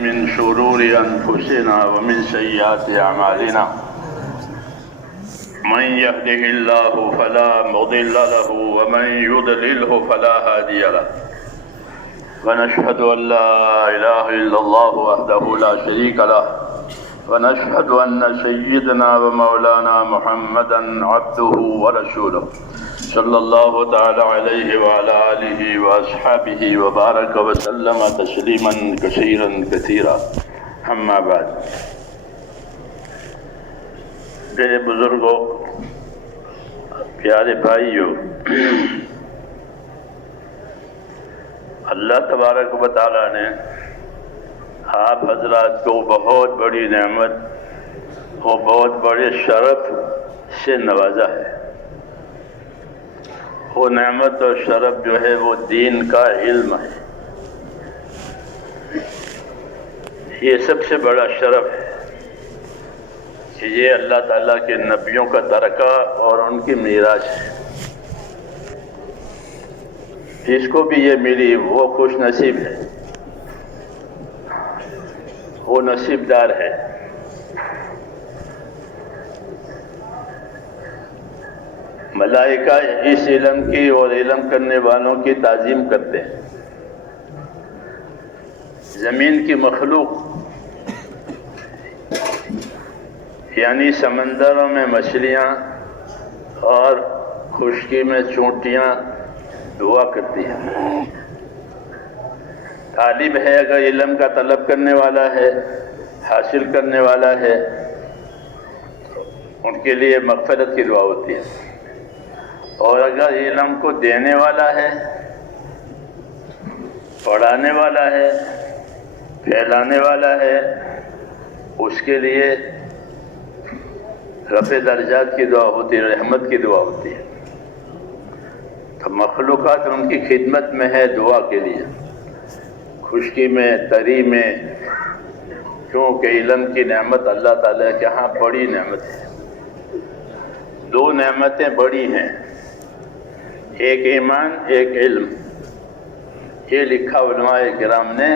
من شرور أنفسنا ومن سيئات أعمالنا من يهده الله فلا مضل له ومن يضلله فلا هادي له ونشهد أن لا إله إلا الله وحده لا شريك له ونشهد أن سيدنا ومولانا محمدا عبده ورسوله صلى الله تعالى عليه وعلى آله وأصحابه وبارك وسلم تسليما كثيرا كثيرا أما بعد. میرے بزرگوں، پیارے بھائیوں، اللہ تبارک و تعالیٰ نے آپ حضرات کو بہت بڑی نعمت اور بہت بڑے شرف سے نوازا ہے. وہ نعمت اور شرف جو ہے وہ دین کا علم ہے. یہ سب سے بڑا شرف ہے کہ یہ اللہ تعالیٰ کے نبیوں کا ترکہ اور ان کی میراث ہے. جس کو بھی یہ ملی وہ خوش نصیب ہے، وہ نصیب دار ہے. ملائکہ اس علم کی اور علم کرنے والوں کی تعظیم کرتے ہیں. زمین کی مخلوق یعنی سمندروں میں مچھلیاں اور خشکی میں چونٹیاں دعا کرتی ہیں. طالب ہے اگر علم کا طلب کرنے والا ہے، حاصل کرنے والا ہے، ان کے لیے مغفرت کی دعا ہوتی ہے. اور اگر علم کو دینے والا ہے، پڑھانے والا ہے، پھیلانے والا ہے، اس کے لیے رفع درجات کی دعا ہوتی ہے، رحمت کی دعا ہوتی ہے. تو مخلوقات ان کی خدمت میں ہے دعا کے لیے، خشکی میں، تری میں، کیونکہ علم کی نعمت اللہ تعالیٰ کے ہاں بڑی نعمت ہے. دو نعمتیں بڑی ہیں، ایک ایمان، ایک علم. یہ لکھا علماء کرام نے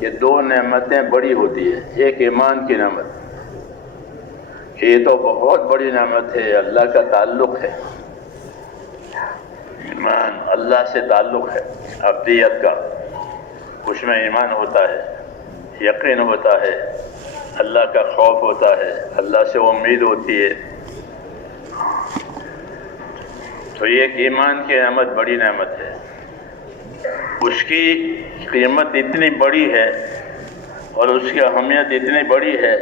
کہ دو نعمتیں بڑی ہوتی ہے. ایک ایمان کی نعمت، یہ تو بہت بڑی نعمت ہے، اللہ کا تعلق ہے. ایمان اللہ سے تعلق ہے، عبدیت کا. اس میں ایمان ہوتا ہے، یقین ہوتا ہے، اللہ کا خوف ہوتا ہے، اللہ سے امید ہوتی ہے. تو یہ ایمان کی نعمت بڑی نعمت ہے. اس کی قیمت اتنی بڑی ہے اور اس کی اہمیت اتنی بڑی ہے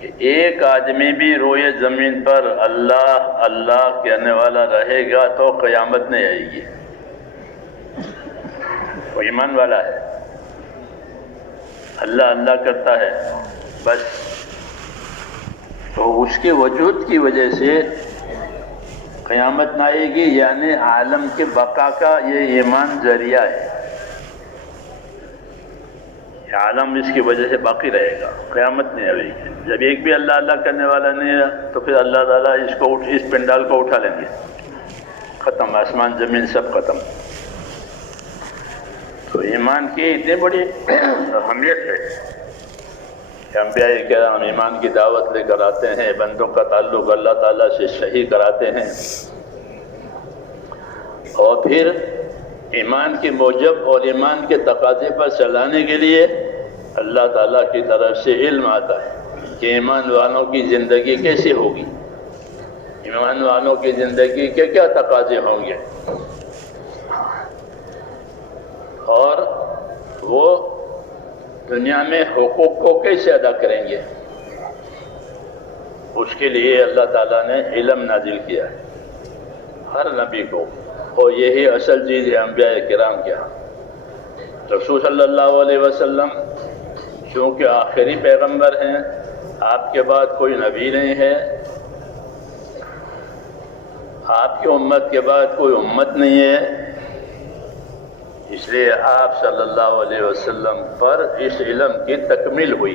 کہ ایک آدمی بھی روئے زمین پر اللہ اللہ کہنے والا رہے گا تو قیامت نہیں آئے گی. وہ ایمان والا ہے، اللہ اللہ کرتا ہے بس. تو اس کے وجود کی وجہ سے قیامت نہ آئے گی، یعنی عالم کے بقا کا یہ ایمان ذریعہ ہے. عالم اس کی وجہ سے باقی رہے گا، قیامت نہیں آئے گی. جب ایک بھی اللہ اللہ کرنے والا نہیں ہے تو پھر اللہ تعالیٰ اس پنڈال کو اٹھا لیں گے، ختم، آسمان زمین سب ختم. تو ایمان کی اتنی بڑی اہمیت ہے کہ انبیاء کرام ایمان کی دعوت لے کر آتے ہیں، بندوں کا تعلق اللہ تعالیٰ سے صحیح کراتے ہیں، اور پھر ایمان کے موجب اور ایمان کے تقاضے پر چلانے کے لیے اللہ تعالیٰ کی طرف سے علم آتا ہے کہ ایمان والوں کی زندگی کیسے ہوگی، ایمان والوں کی زندگی کے کیا تقاضے ہوں گے، اور وہ دنیا میں حقوق کو کیسے ادا کریں گے. اس کے لیے اللہ تعالیٰ نے علم نازل کیا ہے ہر نبی کو، اور یہی اصل چیز ہے انبیاء کرام کے ہاں. رسول صلی اللہ علیہ وسلم چونکہ آخری پیغمبر ہیں، آپ کے بعد کوئی نبی نہیں ہے، آپ کی امت کے بعد کوئی امت نہیں ہے، اس لیے آپ صلی اللہ علیہ وسلم پر اس علم کی تکمیل ہوئی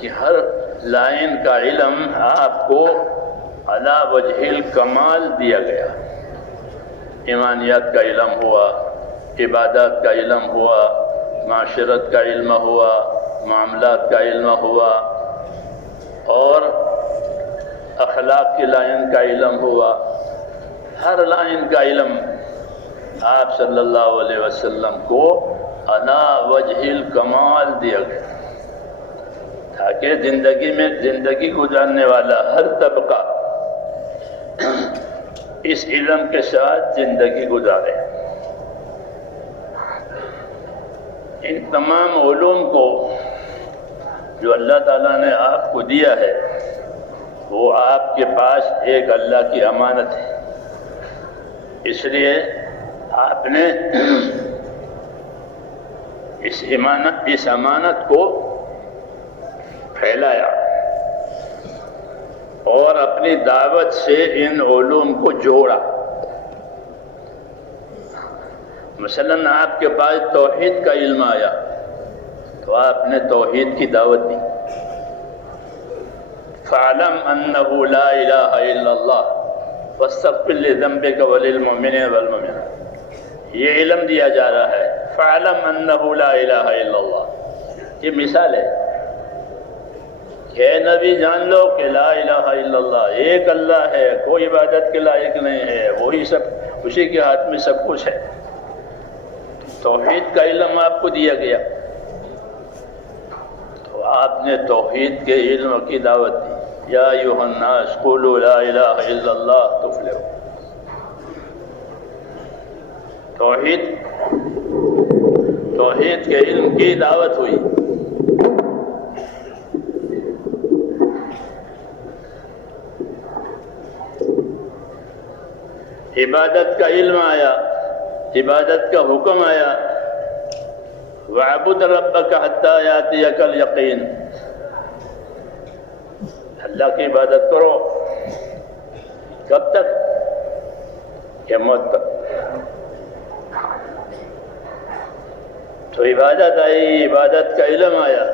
کہ ہر لائن کا علم آپ کو علی وجہ الکمال دیا گیا. ایمانیات کا علم ہوا، عبادات کا علم ہوا، معاشرت کا علم ہوا، معاملات کا علم ہوا، اور اخلاق کی لائن کا علم ہوا، ہر لائن کا علم آپ صلی اللہ علیہ وسلم کو علی وجہ الکمال دیا گیا، تاکہ زندگی میں زندگی گزارنے والا ہر طبقہ اس علم کے ساتھ زندگی گزارے۔ ان تمام علوم کو جو اللہ تعالیٰ نے آپ کو دیا ہے وہ آپ کے پاس ایک اللہ کی امانت ہے، اس لیے آپ نے اس امانت کو پھیلایا اور اپنی دعوت سے ان علوم کو جوڑا۔ مثلاً آپ کے پاس توحید کا علم آیا تو آپ نے توحید کی دعوت دی، فَاعْلَمْ أَنَّهُ لَا إِلَهَ إِلَّا اللَّهُ وَاسْتَغْفِرْ لِذَنبِكَ وَلِلْمُؤْمِنِينَ وَالْمُؤْمِنَاتِ، یہ علم دیا جا رہا ہے، فَاعْلَمْ أَنَّهُ لَا إِلَهَ إِلَّا اللَّهُ، یہ مثال ہے کہ اے نبی جان لو کہ لا الہ الا اللہ، ایک اللہ ہے، کوئی عبادت کے لائق نہیں ہے، وہی سب، اسی کے ہاتھ میں سب کچھ ہے۔ توحید کا علم آپ کو دیا گیا تو آپ نے توحید کے علم کی دعوت دی، یا ایھا الناس قولوا لا الہ الا اللہ تفلحوا۔ توحید کے علم کی دعوت ہوئی۔ عبادت کا علم آیا، عبادت کا حکم آیا، وَاعْبُدْ رَبَّكَ حَتَّى يَأْتِيَكَ الْيَقِينُ، اللہ کی عبادت کرو، کب تک؟ قیامت تک۔ تو عبادت آئی، عبادت کا علم آیا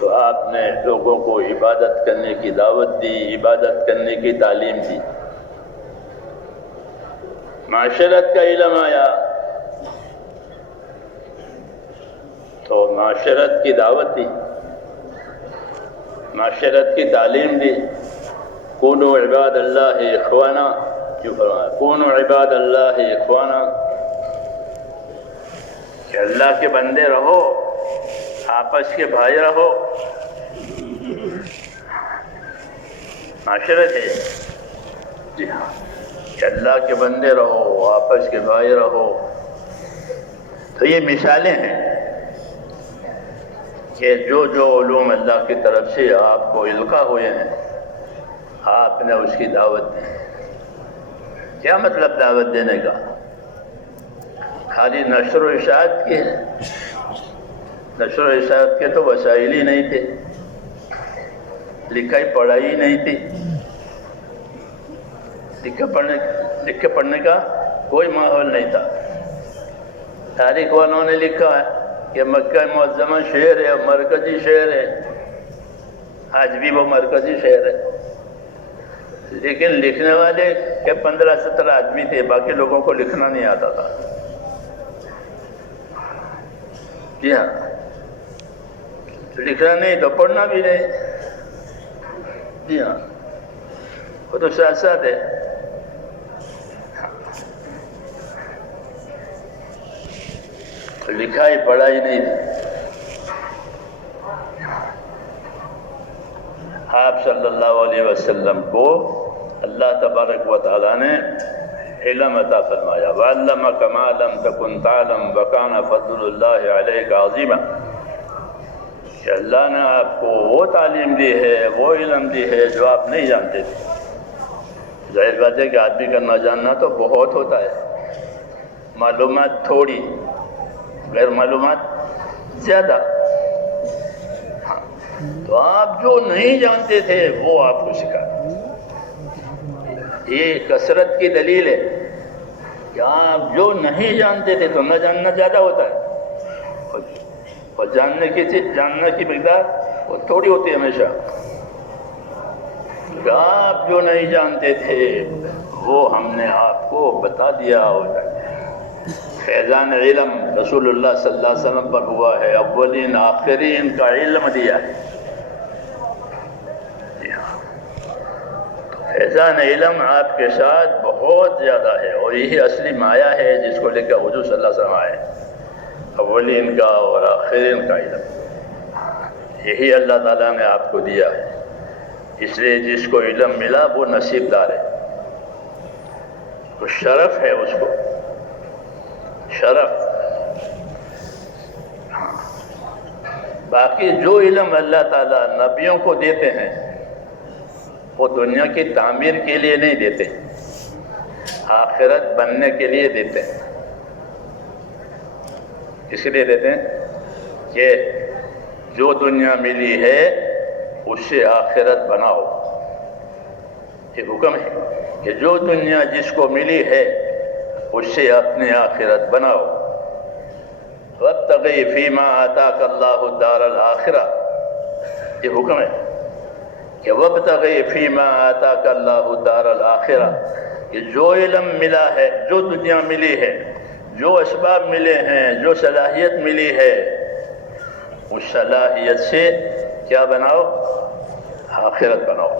تو آپ نے لوگوں کو عبادت کرنے کی دعوت دی، عبادت کرنے کی تعلیم دی۔ معاشرت کا علم آیا تو معاشرت کی دعوت دی، معاشرت کی تعلیم دی، کونوا عباد اللہ اخوانا، جو فرمایا کونوا عباد اللہ اخوانا، کہ اللہ کے بندے رہو، آپس کے بھائی رہو، معاشرت ہے، جی ہاں، کہ اللہ کے بندے رہو، آپس کے بھائی رہو۔ تو یہ مثالیں ہیں کہ جو علوم اللہ کی طرف سے آپ کو القا ہوئے ہیں، آپ نے اس کی دعوت دی۔ کیا مطلب دعوت دینے کا؟ خالی نشر و اشاعت کی ہے؟ نشر و اشاعت کے تو وسائل ہی نہیں تھے، لکھائی پڑھائی نہیں تھی، لکھے پڑھنے کا کوئی ماحول نہیں تھا۔ تاریخ والوں نے لکھا ہے کہ مکہ معظمہ شہر ہے، مرکزی شہر ہے، آج بھی وہ مرکزی شہر ہے، لیکن لکھنے والے کے 15-17 آدمی تھے، باقی لوگوں کو لکھنا نہیں آتا تھا۔ جی ہاں، لکھنا نہیں تو پڑھنا بھی نہیں۔ جی ہاں، وہ تو سیاست ہے۔ لکھائی پڑھائی نہیں تھی۔ آپ صلی اللہ علیہ وسلم کو اللہ تبارک و تعالیٰ نے علم عطا فرمایا، وَعَلَّمَكَ مَا لَمْ تَكُنْ تَعْلَمْ وَكَانَ فَضْلُ اللَّهِ عَلَيْكَ عَظِيمًا، کہ اللہ نے آپ کو وہ تعلیم دی ہے، وہ علم دی ہے جو آپ نہیں جانتے تھے۔ ظاہر بات ہے کہ آدمی کا نہ جاننا تو بہت ہوتا ہے، معلومات تھوڑی، غیر معلومات زیادہ۔ ہاں، تو آپ جو نہیں جانتے تھے وہ آپ کو سکھا۔ یہ کثرت کی دلیل ہے کہ آپ جو نہیں جانتے تھے تو نہ جاننا زیادہ ہوتا ہے، اور جاننے کی مقدار وہ تھوڑی ہوتی ہے ہمیشہ۔ کہ آپ جو نہیں جانتے تھے وہ ہم نے آپ کو بتا دیا ہوتا ہے۔ فیضان علم رسول اللہ صلی اللہ علیہ وسلم پر ہوا ہے، اولین آخرین کا علم دیا ہے۔ فیضان علم آپ کے ساتھ بہت زیادہ ہے، اور یہی اصلی مایا ہے جس کو لے کر حضور صلی اللہ علیہ وسلم آئے، اولین کا اور آخرین کا علم یہی اللہ تعالیٰ نے آپ کو دیا ہے۔ اس لیے جس کو علم ملا وہ نصیب دار ہے، وہ شرف ہے، اس کو شرف۔ باقی جو علم اللہ تعالیٰ نبیوں کو دیتے ہیں وہ دنیا کی تعمیر کے لیے نہیں دیتے، آخرت بننے کے لیے دیتے ہیں۔ اس لیے دیتے ہیں کہ جو دنیا ملی ہے اس سے آخرت بناؤ، یہ حکم ہے کہ جو دنیا جس کو ملی ہے اس سے اپنے آخرت بناؤ۔ وابتغِ فیما آتاک اللہ الدار الآخرہ، یہ حکم ہے کہ وابتغِ فیما آتاک اللہ الدار الآخرہ، کہ جو علم ملا ہے، جو دنیا ملی ہے، جو اسباب ملے ہیں، جو صلاحیت ملی ہے، اس صلاحیت سے کیا بناؤ؟ آخرت بناؤ۔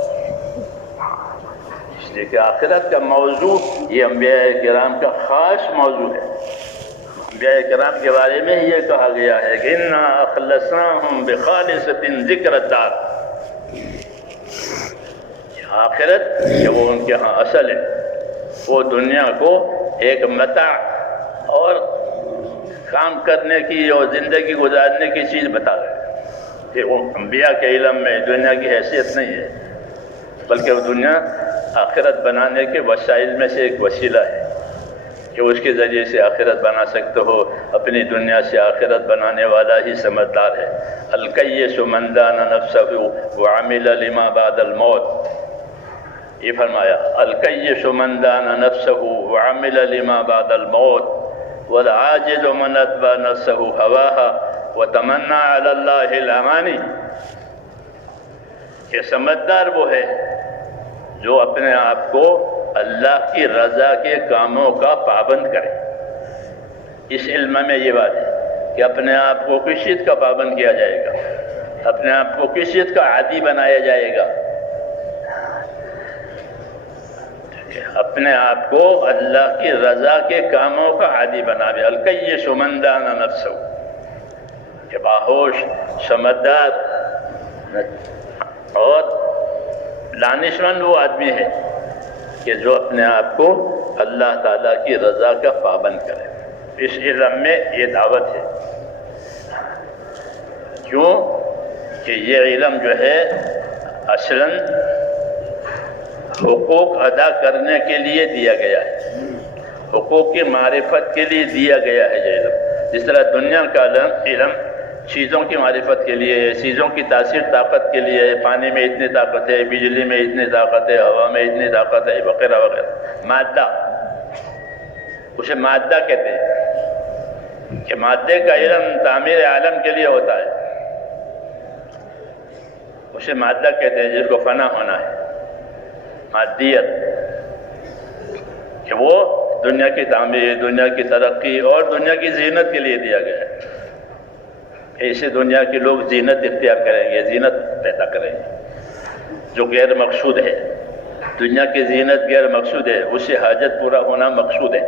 اس لیے کہ آخرت کا موضوع یہ انبیاء کرام کا خاص موضوع ہے۔ انبیاء کرام کے بارے میں یہ کہا گیا ہے کہ اِنَّا أَخْلَصْنَاهُمْ بِخَالِصَةٍ ذِكْرَ الدَّارِ، آخرت کہ وہ ان کے ہاں اصل ہے، وہ دنیا کو ایک متاع اور کام کرنے کی اور زندگی گزارنے کی چیز بتا رہے ہیں کہ وہ انبیاء کے علم میں دنیا کی حیثیت نہیں ہے، بلکہ وہ دنیا آخرت بنانے کے وسائل میں سے ایک وسیلہ ہے کہ اس کے ذریعے سے آخرت بنا سکتے ہو۔ اپنی دنیا سے آخرت بنانے والا ہی سمجھدار ہے۔ الکیس من دان نفسہ وعمل لما بعد الموت، یہ فرمایا الکیس من دان نفسہ وعمل لما بعد الموت والعاجز من اتبع نفسہ ہواها وتمنى علی اللہ الامانی، کہ سمجھدار وہ ہے جو اپنے آپ کو اللہ کی رضا کے کاموں کا پابند کرے۔ اس علم میں یہ بات ہے کہ اپنے آپ کو کس چیز کا پابند کیا جائے گا، اپنے آپ کو کس چیز کا عادی بنایا جائے گا، اپنے آپ کو اللہ کی رضا کے کاموں کا عادی بنا دے۔ الکیس من دان نفسہ، کہ باہوش، سمجھدار اور دانشمند وہ آدمی ہے کہ جو اپنے آپ کو اللہ تعالیٰ کی رضا کا پابند کرے۔ اس علم میں یہ دعوت ہے، کیوں کہ یہ علم جو ہے اصلاً حقوق ادا کرنے کے لیے دیا گیا ہے، حقوق کی معرفت کے لیے دیا گیا ہے یہ علم۔ جس طرح دنیا کا علم چیزوں کی معرفت کے لیے ہے، چیزوں کی تاثیر طاقت کے لیے ہے، پانی میں اتنی طاقت ہے، بجلی میں اتنی طاقت ہے، ہوا میں اتنی طاقت ہے، وغیرہ وغیرہ، مادہ، اسے مادہ کہتے ہیں کہ مادے کا علم تعمیر عالم کے لیے ہوتا ہے، اسے مادہ کہتے ہیں جس کو فنا ہونا ہے، مادیت، کہ وہ دنیا کی تعمیر، دنیا کی ترقی اور دنیا کی زینت کے لیے دیا گیا ہے۔ ایسے دنیا کے لوگ زینت اختیار کریں گے، زینت پیدا کریں گے جو غیر مقصود ہے۔ دنیا کی زینت غیر مقصود ہے، اس سے حاجت پورا ہونا مقصود ہے۔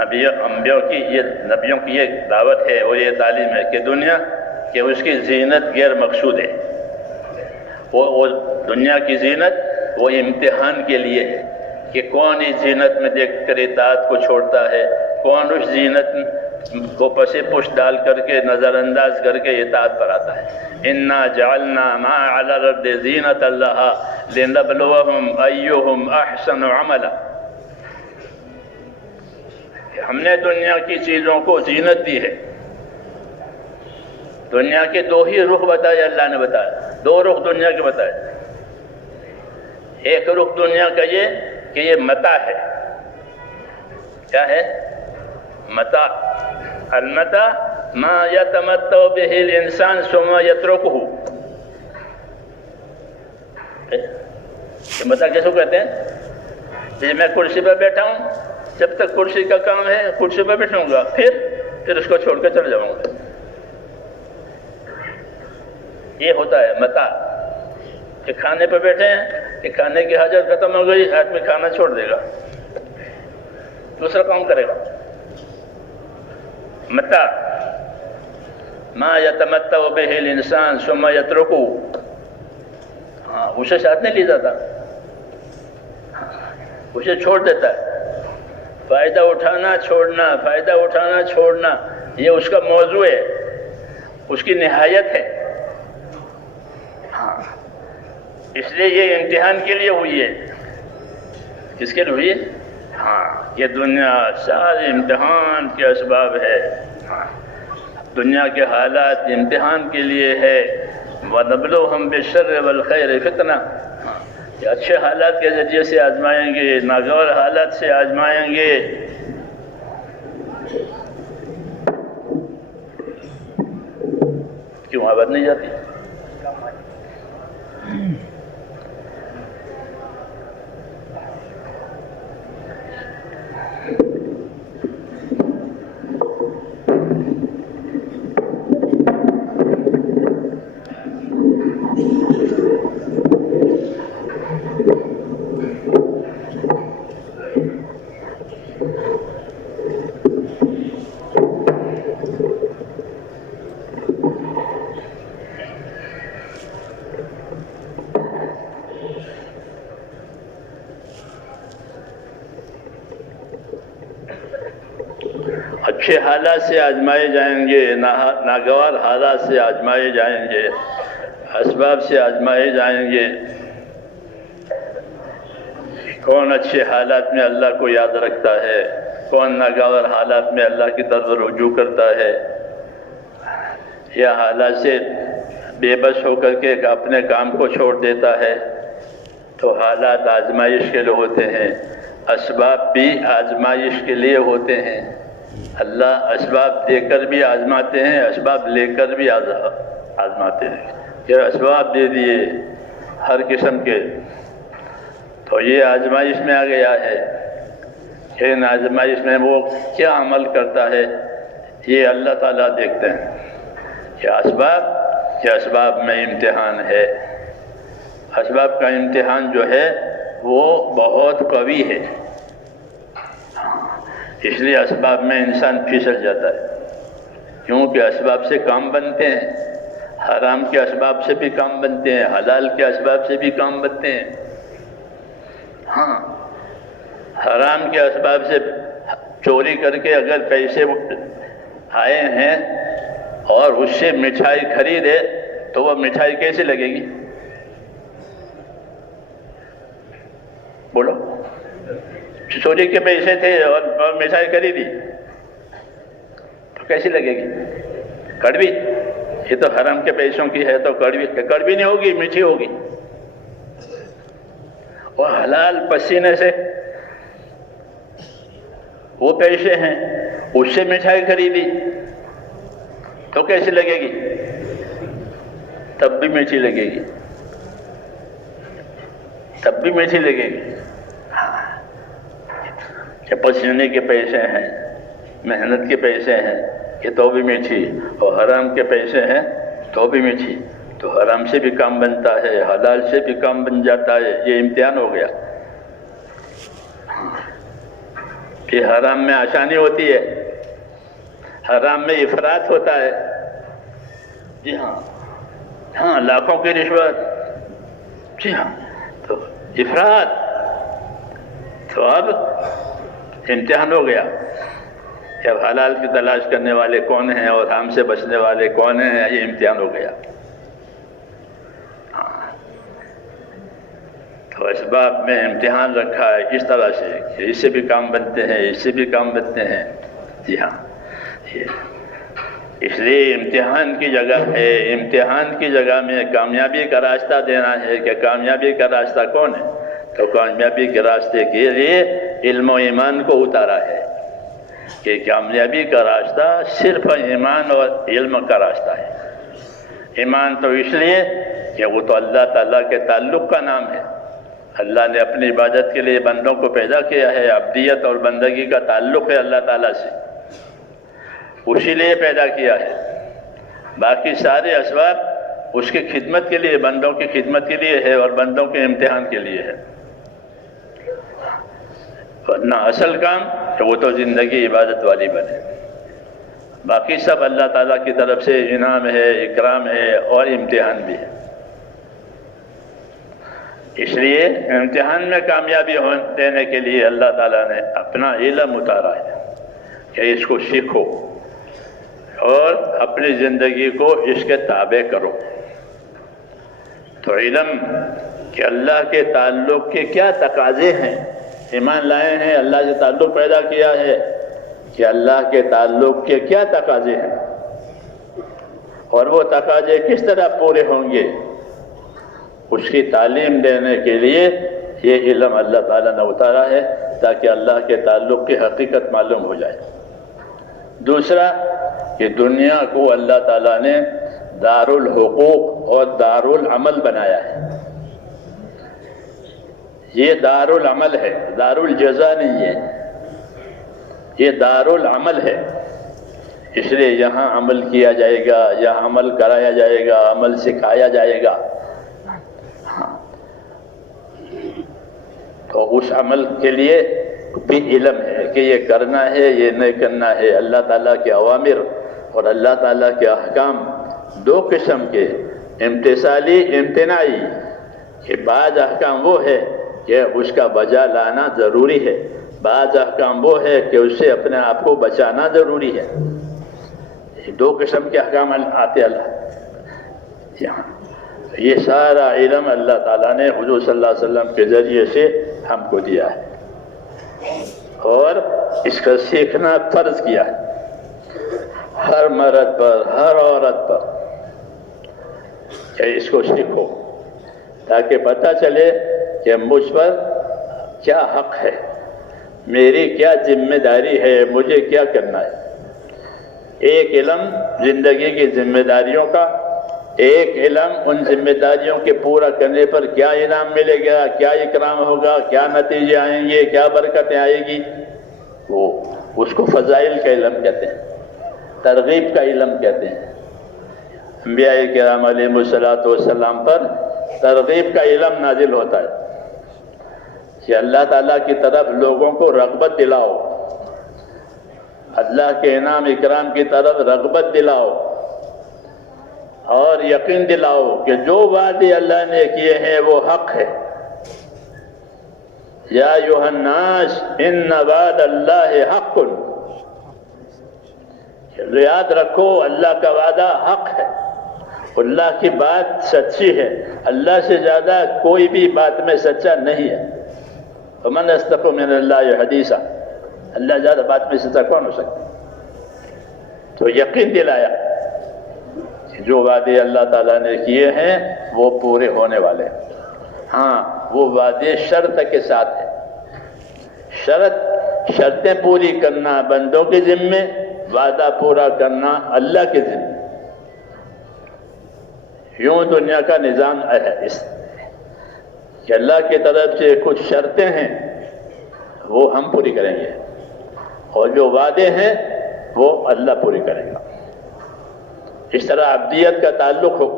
نبیوں کی یہ دعوت ہے اور یہ تعلیم ہے کہ دنیا کہ اس کی زینت غیر مقصود ہے، وہ دنیا کی زینت وہ امتحان کے لیے ہے کہ کون اس زینت میں دیکھ کر اطاعت کو چھوڑتا ہے، کون اس زینت کو پس پش ڈال کر کے نظر انداز کر کے اطاعت پر آتا ہے۔ انا جعلنا ما علی الارض زینۃ لها لنبلوہم ایہم احسن عملا، ہم نے دنیا کی چیزوں کو زینت دی ہے۔ دنیا کے دو ہی رخ بتائے اللہ نے، بتایا دو رخ دنیا کے بتائے۔ ایک رخ دنیا کا یہ کہ یہ متاع ہے، کیا ہے؟ متاع۔ المتاع ما یتمتع بہ الانسان ثم یترکہ، یہ متاع کس کو کہتے ہیں؟ جیسے میں کرسی پر بیٹھا ہوں، جب تک کرسی کا کام ہے کرسی پہ بیٹھوں گا، پھر اس کو چھوڑ کے چل جاؤں گا۔ یہ ہوتا ہے متاع کہ کھانے پہ بیٹھے ہیں کہ کھانے کی حاجت ختم ہو گئی، آدمی کھانا چھوڑ دے گا، دوسرا کام کرے گا۔ متاع ما یتمتع بہ الانسان ثم یترکہ، اسے ساتھ نہیں لے جاتا، اسے چھوڑ دیتا ہے۔ فائدہ اٹھانا چھوڑنا، فائدہ اٹھانا چھوڑنا، یہ اس کا موضوع ہے، اس کی نہایت ہے۔ اس لیے یہ امتحان کے لیے ہوئی ہے۔ کس کے لیے ہوئی ہے؟ یہ دنیا سارے امتحان کے اسباب ہے۔ دنیا کے حالات امتحان کے لیے ہے۔ وَنَبْلُوهُمْ بِالشَّرِّ وَالْخَيْرِ فِتْنَةً، یہ اچھے حالات کے ذریعے سے آزمائیں گے، ناگوار حالات سے آزمائیں گے۔ کیوں آواز نہیں جاتی؟ اچھے حالات سے آزمائے جائیں گے، ناگوار حالات سے آزمائے جائیں گے، اسباب سے آزمائے جائیں گے۔ کون اچھے حالات میں اللہ کو یاد رکھتا ہے، کون ناگوار حالات میں اللہ کی طرف رجوع کرتا ہے، یا حالات سے بے بس ہو کر کے اپنے کام کو چھوڑ دیتا ہے۔ تو حالات آزمائش کے لیے ہوتے ہیں، اسباب بھی آزمائش کے لیے ہوتے ہیں۔ اللہ اسباب دے کر بھی آزماتے ہیں، اسباب لے کر بھی آزماتے ہیں۔ کہ اسباب دے دیے ہر قسم کے، تو یہ آزمائش میں آ گیا ہے۔ کہ ان آزمائش میں وہ کیا عمل کرتا ہے، یہ اللہ تعالیٰ دیکھتے ہیں۔ کہ اسباب میں امتحان ہے، اسباب کا امتحان جو ہے وہ بہت قوی ہے۔ اس لیے اسباب میں انسان پھسل جاتا ہے، کیونکہ اسباب سے کام بنتے ہیں، حرام کے اسباب سے بھی کام بنتے ہیں، حلال کے اسباب سے بھی کام بنتے ہیں۔ حرام کے اسباب سے چوری کر کے اگر پیسے آئے ہیں اور اس سے مٹھائی خریدے تو وہ مٹھائی کیسے لگے گی؟ بولو، چوری کے پیسے تھے اور مٹھائی خریدی تو کیسی لگے گی؟ کڑوی۔ یہ تو حرام کے پیسوں کی ہے تو کڑوی نہیں ہوگی، میٹھی ہوگی۔ اور حلال پسینے سے وہ پیسے ہیں، اس سے مٹھائی خریدی تو کیسی لگے گی؟ تب بھی میٹھی لگے گی، تب بھی میٹھی لگے گی۔ کہ پسینے کے پیسے ہیں، محنت کے پیسے ہیں، یہ تو بھی میٹھی، اور حرام کے پیسے ہیں تو بھی میٹھی۔ تو حرام سے بھی کام بنتا ہے، حلال سے بھی کام بن جاتا ہے۔ یہ امتحان ہو گیا کہ حرام میں آسانی ہوتی ہے، حرام میں افراط ہوتا ہے۔ جی ہاں، لاکھوں کی رشوت، جی ہاں، تو افراط۔ تو اب امتحان ہو گیا کہ اب حلال کی تلاش کرنے والے کون ہیں اور حرام سے بچنے والے کون ہیں، یہ امتحان ہو گیا۔ تو اسباب میں امتحان رکھا ہے اس طرح سے کہ اس سے بھی کام بنتے ہیں، اس سے بھی کام بنتے ہیں۔ جی ہاں، اس لیے امتحان کی جگہ ہے، امتحان کی جگہ میں کامیابی کا راستہ دینا ہے کہ کامیابی کا راستہ کون ہے؟ تو کامیابی کے راستے کے لیے علم و ایمان کو اتارا ہے کہ کامیابی کا راستہ صرف ایمان اور علم کا راستہ ہے۔ ایمان تو اس لیے کہ وہ تو اللہ تعالیٰ کے تعلق کا نام ہے، اللہ نے اپنی عبادت کے لیے بندوں کو پیدا کیا ہے، عبدیت اور بندگی کا تعلق ہے اللہ تعالیٰ سے، اسی لیے پیدا کیا ہے۔ باقی سارے اسباب اس کی خدمت کے لیے، بندوں کی خدمت کے لیے ہے اور بندوں کے امتحان کے لیے ہے، ورنہ اصل کام کہ وہ تو زندگی عبادت والی بنے۔ باقی سب اللہ تعالیٰ کی طرف سے انعام ہے، اکرام ہے اور امتحان بھی ہے۔ اس لیے امتحان میں کامیابی دینے کے لیے اللہ تعالیٰ نے اپنا علم اتارا ہے کہ اس کو سیکھو اور اپنی زندگی کو اس کے تابع کرو۔ تو علم کہ اللہ کے تعلق کے کیا تقاضے ہیں، ایمان لائے ہیں، اللہ سے تعلق پیدا کیا ہے کہ اللہ کے تعلق کے کیا تقاضے ہیں اور وہ تقاضے کس طرح پورے ہوں گے، اس کی تعلیم دینے کے لیے یہ علم اللہ تعالیٰ نے اتارا ہے تاکہ اللہ کے تعلق کی حقیقت معلوم ہو جائے۔ دوسرا کہ دنیا کو اللہ تعالیٰ نے دار الحقوق اور دار العمل بنایا ہے۔ یہ دار العمل ہے، دار الجزا نہیں ہے، یہ دار العمل ہے۔ اس لیے یہاں عمل کیا جائے گا، یہاں عمل کرایا جائے گا، عمل سکھایا جائے گا۔ تو اس عمل کے لیے بھی علم ہے کہ یہ کرنا ہے، یہ نہیں کرنا ہے۔ اللہ تعالیٰ کے اوامر اور اللہ تعالیٰ کے احکام دو قسم کے، امتثالی، امتناعی، کہ بعض احکام وہ ہے کہ اس کا بجا لانا ضروری ہے، بعض احکام وہ ہے کہ اس سے اپنے آپ کو بچانا ضروری ہے۔ یہ دو قسم کے احکام آتے اللہ یہاں۔ یہ سارا علم اللہ تعالیٰ نے حضور صلی اللہ علیہ وسلم کے ذریعے سے ہم کو دیا ہے اور اس کا سیکھنا فرض کیا ہے ہر مرد پر، ہر عورت پر، کہ اس کو سیکھو تاکہ پتہ چلے کہ مجھ پر کیا حق ہے، میری کیا ذمہ داری ہے، مجھے کیا کرنا ہے۔ ایک علم زندگی کی ذمہ داریوں کا، ایک علم ان ذمہ داریوں کے پورا کرنے پر کیا انعام ملے گا، کیا اکرام ہوگا، کیا نتیجے آئیں گے، کیا برکتیں آئے گی، وہ اس کو فضائل کا علم کہتے ہیں، ترغیب کا علم کہتے ہیں۔ انبیاء کرام علیہ الصلوۃ والسلام پر ترغیب کا علم نازل ہوتا ہے کہ اللہ تعالیٰ کی طرف لوگوں کو رغبت دلاؤ، اللہ کے انعام اکرام کی طرف رغبت دلاؤ اور یقین دلاؤ کہ جو وعدے اللہ نے کیے ہیں وہ حق ہے۔ یا ایھا الناس ان وعد اللہ حق، یاد رکھو اللہ کا وعدہ حق ہے، اللہ کی بات سچی ہے، اللہ سے زیادہ کوئی بھی بات میں سچا نہیں ہے۔ ومن اصدق من اللہ حدیثا، اللہ زیادہ بات میں سچا کون ہو سکتا؟ تو یقین دلایا کہ جو وعدے اللہ تعالیٰ نے کیے ہیں وہ پورے ہونے والے ہیں۔ ہاں وہ وعدے شرط کے ساتھ ہیں، شرطیں پوری کرنا بندوں کے ذمے، وعدہ پورا کرنا اللہ کے ذمے۔ یوں دنیا کا نظام ہے اس کہ اللہ کی طرف سے کچھ شرطیں ہیں وہ ہم پوری کریں گے اور جو وعدے ہیں وہ اللہ پوری کرے گا۔ اس طرح عبدیت کا تعلق ہو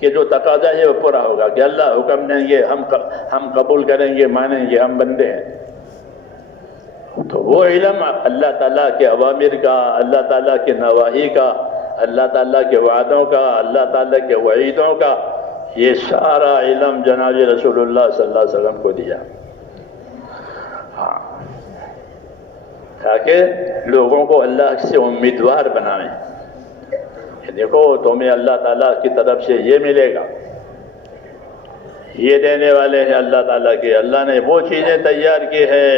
کہ جو تقاضا ہے وہ پورا ہوگا کہ اللہ حکم دیں گے، ہم قبول کریں گے، مانیں گے، ہم بندے ہیں۔ تو وہ علم اللہ تعالیٰ کے اوامر کا، اللہ تعالیٰ کے نواہی کا، اللہ تعالیٰ کے وعدوں کا، اللہ تعالیٰ کے وعیدوں کا، یہ سارا علم جناب رسول اللہ صلی اللہ علیہ وسلم کو دیا، ہاں، تاکہ لوگوں کو اللہ سے امیدوار بنائیں کہ دیکھو تمہیں اللہ تعالیٰ کی طرف سے یہ ملے گا، یہ دینے والے ہیں اللہ تعالیٰ کے، اللہ نے وہ چیزیں تیار کی ہے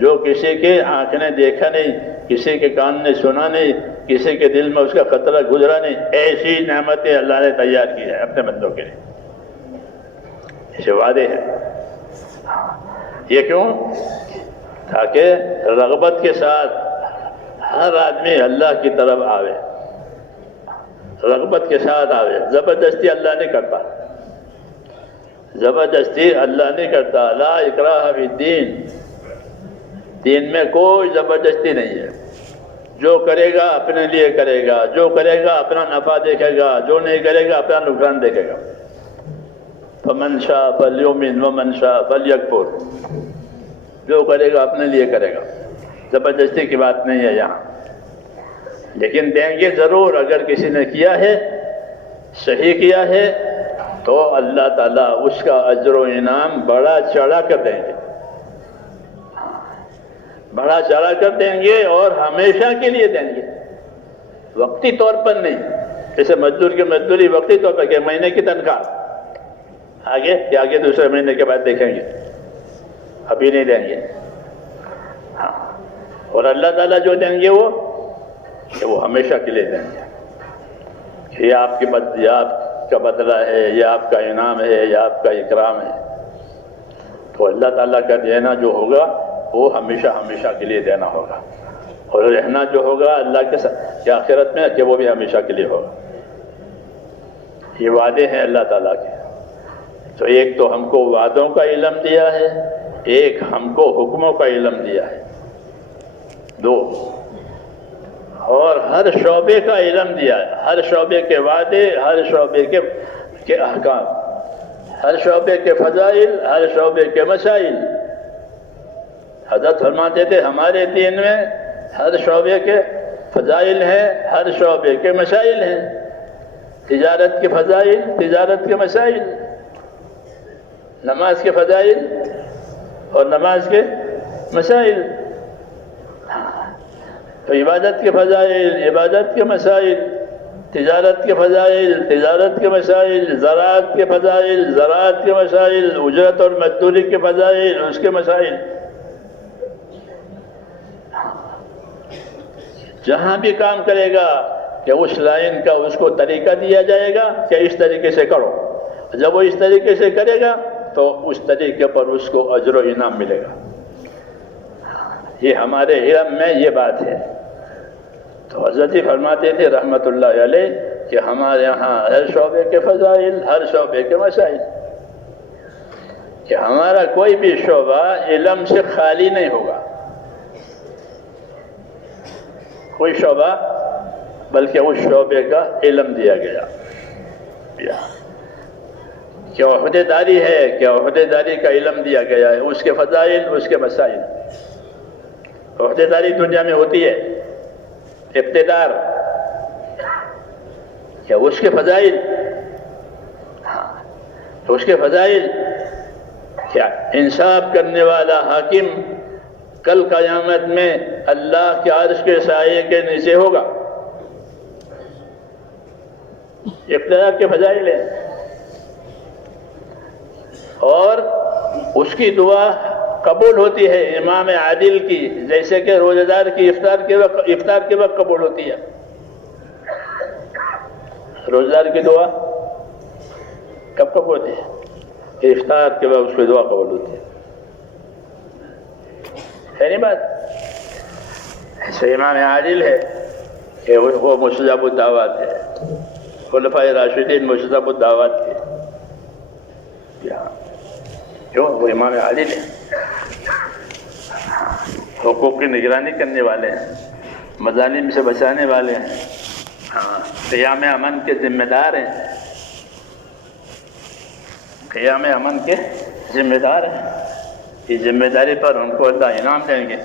جو کسی کے آنکھ نے دیکھا نہیں، کسی کے کان نے سنا نہیں، کسی کے دل میں اس کا خطرہ گزرا نہیں، ایسی نعمتیں اللہ نے تیار کی ہے اپنے بندوں کے لیے، ایسے وعدے ہیں۔ یہ کیوں؟ تاکہ رغبت کے ساتھ ہر آدمی اللہ کی طرف آوے، رغبت کے ساتھ آوے، زبردستی اللہ نہیں کرتا، زبردستی اللہ نہیں کرتا، لا اکراہ فی الدین، دین میں کوئی زبردستی نہیں ہے۔ جو کرے گا اپنے لیے کرے گا، جو کرے گا اپنا نفع دیکھے گا، جو نہیں کرے گا اپنا نقصان دیکھے گا۔ فمن شاء فلیؤمن ومن شاء فلیکفر، جو کرے گا اپنے لیے کرے گا، زبردستی کی بات نہیں ہے یہاں۔ لیکن دیں گے ضرور، اگر کسی نے کیا ہے، صحیح کیا ہے، تو اللہ تعالیٰ اس کا اجر و انعام بڑا چڑھا کر دیں گے، بڑا چڑھا کر دیں گے، اور ہمیشہ کے لیے دیں گے، وقتی طور پر نہیں۔ جیسے مزدور کی مزدوری وقتی طور پر کہ مہینے کی تنخواہ، آگے دوسرے مہینے کے بعد دیکھیں گے، ابھی نہیں دیں گے۔ ہاں، اور اللہ تعالیٰ جو دیں گے وہ ہمیشہ کے لیے دیں گے۔ یہ آپ کا بدلہ ہے، یہ آپ کا انعام ہے، یہ آپ کا اکرام ہے۔ تو اللہ تعالیٰ کا دینا جو ہوگا وہ ہمیشہ کے لیے دینا ہوگا، اور رہنا جو ہوگا اللہ کے ساتھ یا آخرت میں کہ وہ بھی ہمیشہ کے لیے ہوگا۔ یہ وعدے ہیں اللہ تعالیٰ کے۔ تو ایک تو ہم کو وعدوں کا علم دیا ہے، ایک ہم کو حکموں کا علم دیا ہے، دو، اور ہر شعبے کا علم دیا ہے، ہر شعبے کے وعدے، ہر شعبے کے احکام، ہر شعبے کے فضائل، ہر شعبے کے مسائل۔ حضرت فرماتے تھے ہمارے دین میں ہر شعبے کے فضائل ہیں، ہر شعبے کے مسائل ہیں۔ تجارت کے فضائل، تجارت کے مسائل، نماز کے فضائل اور نماز کے مسائل، تو عبادت کے فضائل، عبادت کے مسائل، تجارت کے فضائل، تجارت کے مسائل، زراعت کے فضائل، زراعت کے مسائل، اجرت اور مزدوری کے فضائل، اس کے مسائل۔ جہاں بھی کام کرے گا کہ اس لائن کا اس کو طریقہ دیا جائے گا کہ اس طریقے سے کرو، جب وہ اس طریقے سے کرے گا تو اس طریقے پر اس کو اجر و انعام ملے گا۔ یہ ہمارے علم میں یہ بات ہے۔ تو حضرت جی فرماتے تھے رحمت اللہ علیہ کہ ہمارے یہاں ہر شعبے کے فضائل، ہر شعبے کے مسائل، کہ ہمارا کوئی بھی شعبہ علم سے خالی نہیں ہوگا، کوئی شعبہ، بلکہ اس شعبے کا علم دیا گیا کہ عہدے داری ہے، کہ عہدے داری کا علم دیا گیا ہے، اس کے فضائل، اس کے مسائل۔ عہدے داری دنیا میں ہوتی ہے، اقتدار، کیا اس کے فضائل، ہاں تو اس کے فضائل کیا انصاف کرنے والا حاکم کل قیامت میں اللہ کے عرش کے سائے کے نیچے ہوگا، اقتدار کے فضائل ہیں۔ اور اس کی دعا قبول ہوتی ہے امام عادل کی، جیسے کہ روزہ دار کی افطار کے وقت قبول ہوتی ہے۔ روزہ دار کی دعا کب قبول ہوتی ہے؟ افطار کے وقت اس کی دعا قبول ہوتی ہے، ہے نہیں بات؟ ایسے امام عادل ہے کہ وہ مستجاب الدعوات ہے، خلفائے راشدین مستجاب الدعوات ہے، کیوں؟ وہ امام عادل ہے، حقوق کی نگرانی کرنے والے ہیں، مظالم سے بچانے والے ہیں، قیام امن کے ذمہ دار ہیں، قیام امن کے ذمہ دار ہیں۔ اس ذمہ داری پر ان کو اللہ انعام دیں گے،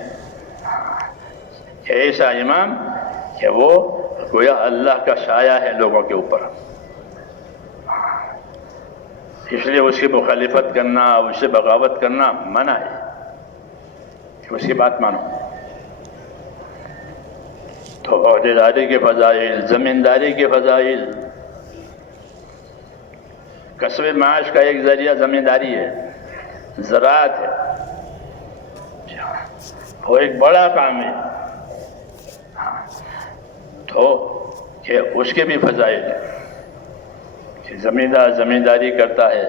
کہ ایسا امام کہ وہ گویا اللہ کا سایہ ہے لوگوں کے اوپر، اس لیے اس کی مخالفت کرنا، اس سے بغاوت کرنا منع ہے، اس کی بات مانو۔ تو عہدے داری کے فضائل، زمینداری کے فضائل، کسب معاش کا ایک ذریعہ زمینداری ہے، زراعت ہے، وہ ایک بڑا کام ہے، تو کہ اس کے بھی فضائل ہیں کہ زمیندار زمینداری کرتا ہے۔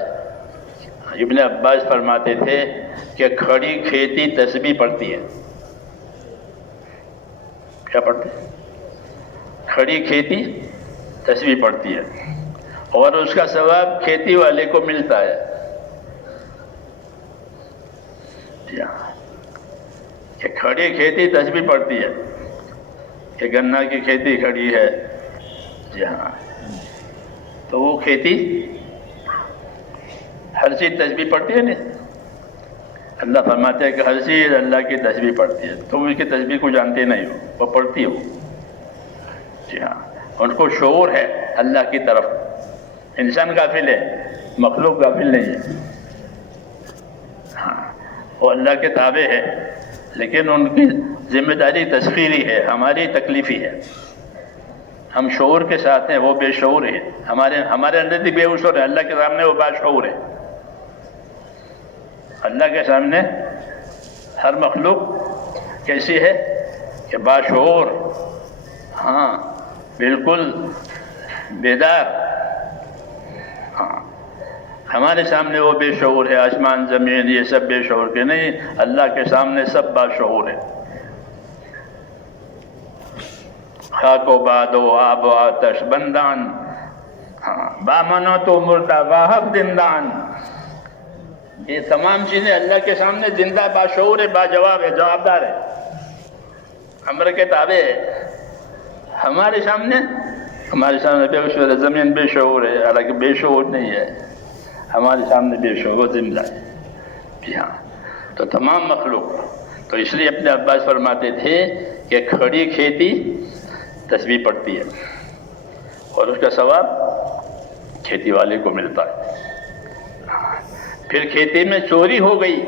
ابن عباس فرماتے تھے کہ کھڑی کھیتی تسبیح پڑھتی ہے۔ کیا پڑھتے ہیں؟ کھڑی کھیتی تسبیح پڑھتی ہے، اور اس کا ثواب کھیتی والے کو ملتا ہے۔ جی ہاں، کہ کھڑی کھیتی تسبیح پڑھتی ہے، کہ گنا کی کھیتی کھڑی ہے، جی ہاں، تو وہ کھیتی ہر چیز تسبیح پڑھتی ہے نا. اللہ فرماتے ہیں کہ ہر چیز اللہ کی تسبیح پڑھتی ہے، تم اس کی تسبیح کو جانتے نہیں ہو، وہ پڑھتی ہو. جی ہاں، ان کو شعور ہے اللہ کی طرف. انسان غافل ہے، مخلوق غافل نہیں ہے. ہاں، وہ اللہ کے تابع ہے، لیکن ان کی ذمہ داری تسخیری ہے، ہماری تکلیفی ہے. ہم شعور کے ساتھ ہیں، وہ بے شعور ہے. ہمارے اندر بھی بے شعور ہے، اللہ کے سامنے وہ باشعور ہے. اللہ کے سامنے ہر مخلوق کیسی ہے کہ باشعور، ہاں بالکل بیدار. ہاں، ہمارے سامنے وہ بے شعور ہے. آسمان زمین یہ سب بے شعور کے نہیں، اللہ کے سامنے سب باشعور ہے. خاک و باد و آب و آتش بندان، ہاں بامنو تو مردہ واحق زندان. یہ تمام چیزیں اللہ کے سامنے زندہ باشعور ہے، باجواب ہے، جوابدار ہے، امر کے تابع ہے. ہمارے سامنے بے شعور ہے. زمین بے شعور ہے، حالانکہ بے شعور نہیں ہے، ہمارے سامنے بے شعور زندہ ہے. جی ہاں، تو تمام مخلوق. تو اس لیے اپنے عباس فرماتے تھے کہ کھڑی کھیتی تسبیح پڑھتی ہے، اور اس کا ثواب کھیتی والے کو ملتا ہے. پھر کھیتی میں چوری ہو گئی،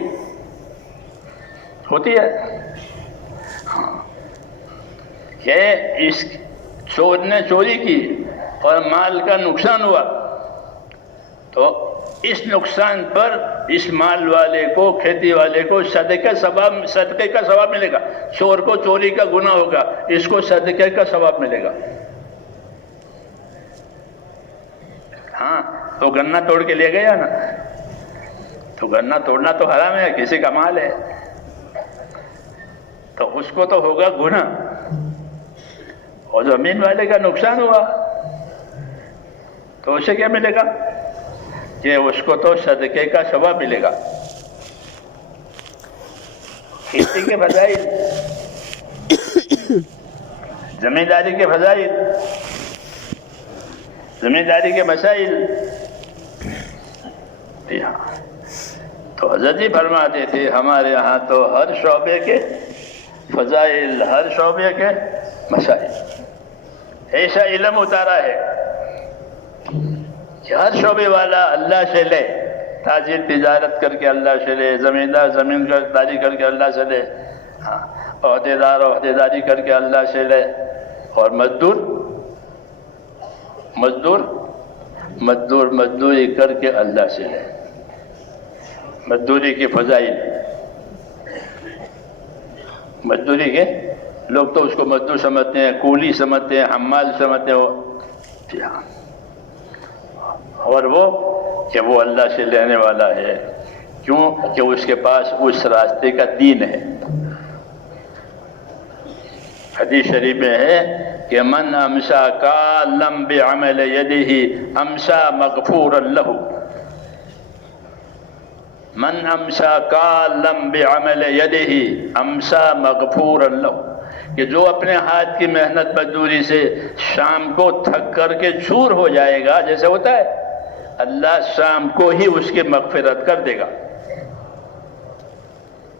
ہوتی ہے، ہاں، کہ اس چور نے چوری کی اور مال کا نقصان ہوا، تو اس نقصان پر اس مال والے کو، کھیتی والے کو صدقے کا ثواب ملے گا. چور کو چوری کا گناہ ہوگا، اس کو صدقے کا ثواب ملے گا. ہاں، تو گنا توڑ کے لے گیا نا، تو گنا توڑنا تو حرام ہے، کسی کا مال ہے، تو اس کو تو ہوگا گناہ. اور زمین والے کا نقصان ہوا تو اسے کیا ملے گا؟ کہ اس کو تو صدقے کا ثواب ملے گا. کھیتی کے فضائل، زمینداری کے فضائل، زمینداری کے مسائل. ہاں، تو حضرت جی فرماتے تھے ہمارے یہاں تو ہر شعبے کے فضائل، ہر شعبے کے مسائل. ایسا علم اتارا ہے کہ ہر شعبے والا اللہ سے لے، تاجر تجارت کر کے اللہ سے لے، زمیندار زمین داری کر کے اللہ سے لے، ہاں، عہدیدار عہدیداری کر کے اللہ سے لے، اور مزدوری کر کے اللہ سے لے. مزدوری کے فضائل، مزدوری کے لوگ تو اس کو مزدور سمجھتے ہیں، کولی سمجھتے ہیں، حمال سمجھتے ہیں. اور وہ کہ وہ اللہ سے لینے والا ہے. کیوں؟ کہ اس کے پاس اس راستے کا دین ہے. حدیث شریف میں ہے کہ من امسا کالم بعمل یدہ امسا مغفورا لہ. من امسا کالم بعمل یدہ امسا مغفورا لہ، کہ جو اپنے ہاتھ کی محنت مزدوری سے شام کو تھک کر کے چور ہو جائے گا، جیسے ہوتا ہے، اللہ شام کو ہی اس کی مغفرت کر دے گا.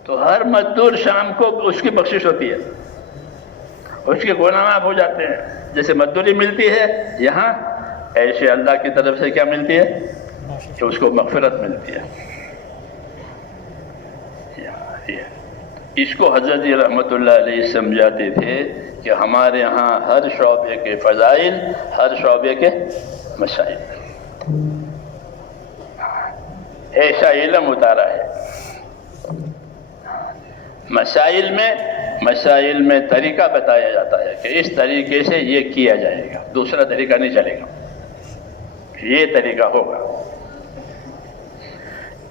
تو ہر مزدور شام کو اس کی بخشش ہوتی ہے، اس کے گناہ معاف ہو جاتے ہیں. جیسے مزدوری ملتی ہے یہاں، ایسے اللہ کی طرف سے کیا ملتی ہے؟ کہ اس کو مغفرت ملتی ہے. اس کو حضرت جی رحمۃ اللہ علیہ سمجھاتے تھے کہ ہمارے ہاں ہر شعبے کے فضائل، ہر شعبے کے مسائل. ایسا علم اتارا ہے. مسائل میں طریقہ بتایا جاتا ہے کہ اس طریقے سے یہ کیا جائے گا، دوسرا طریقہ نہیں چلے گا، یہ طریقہ ہوگا.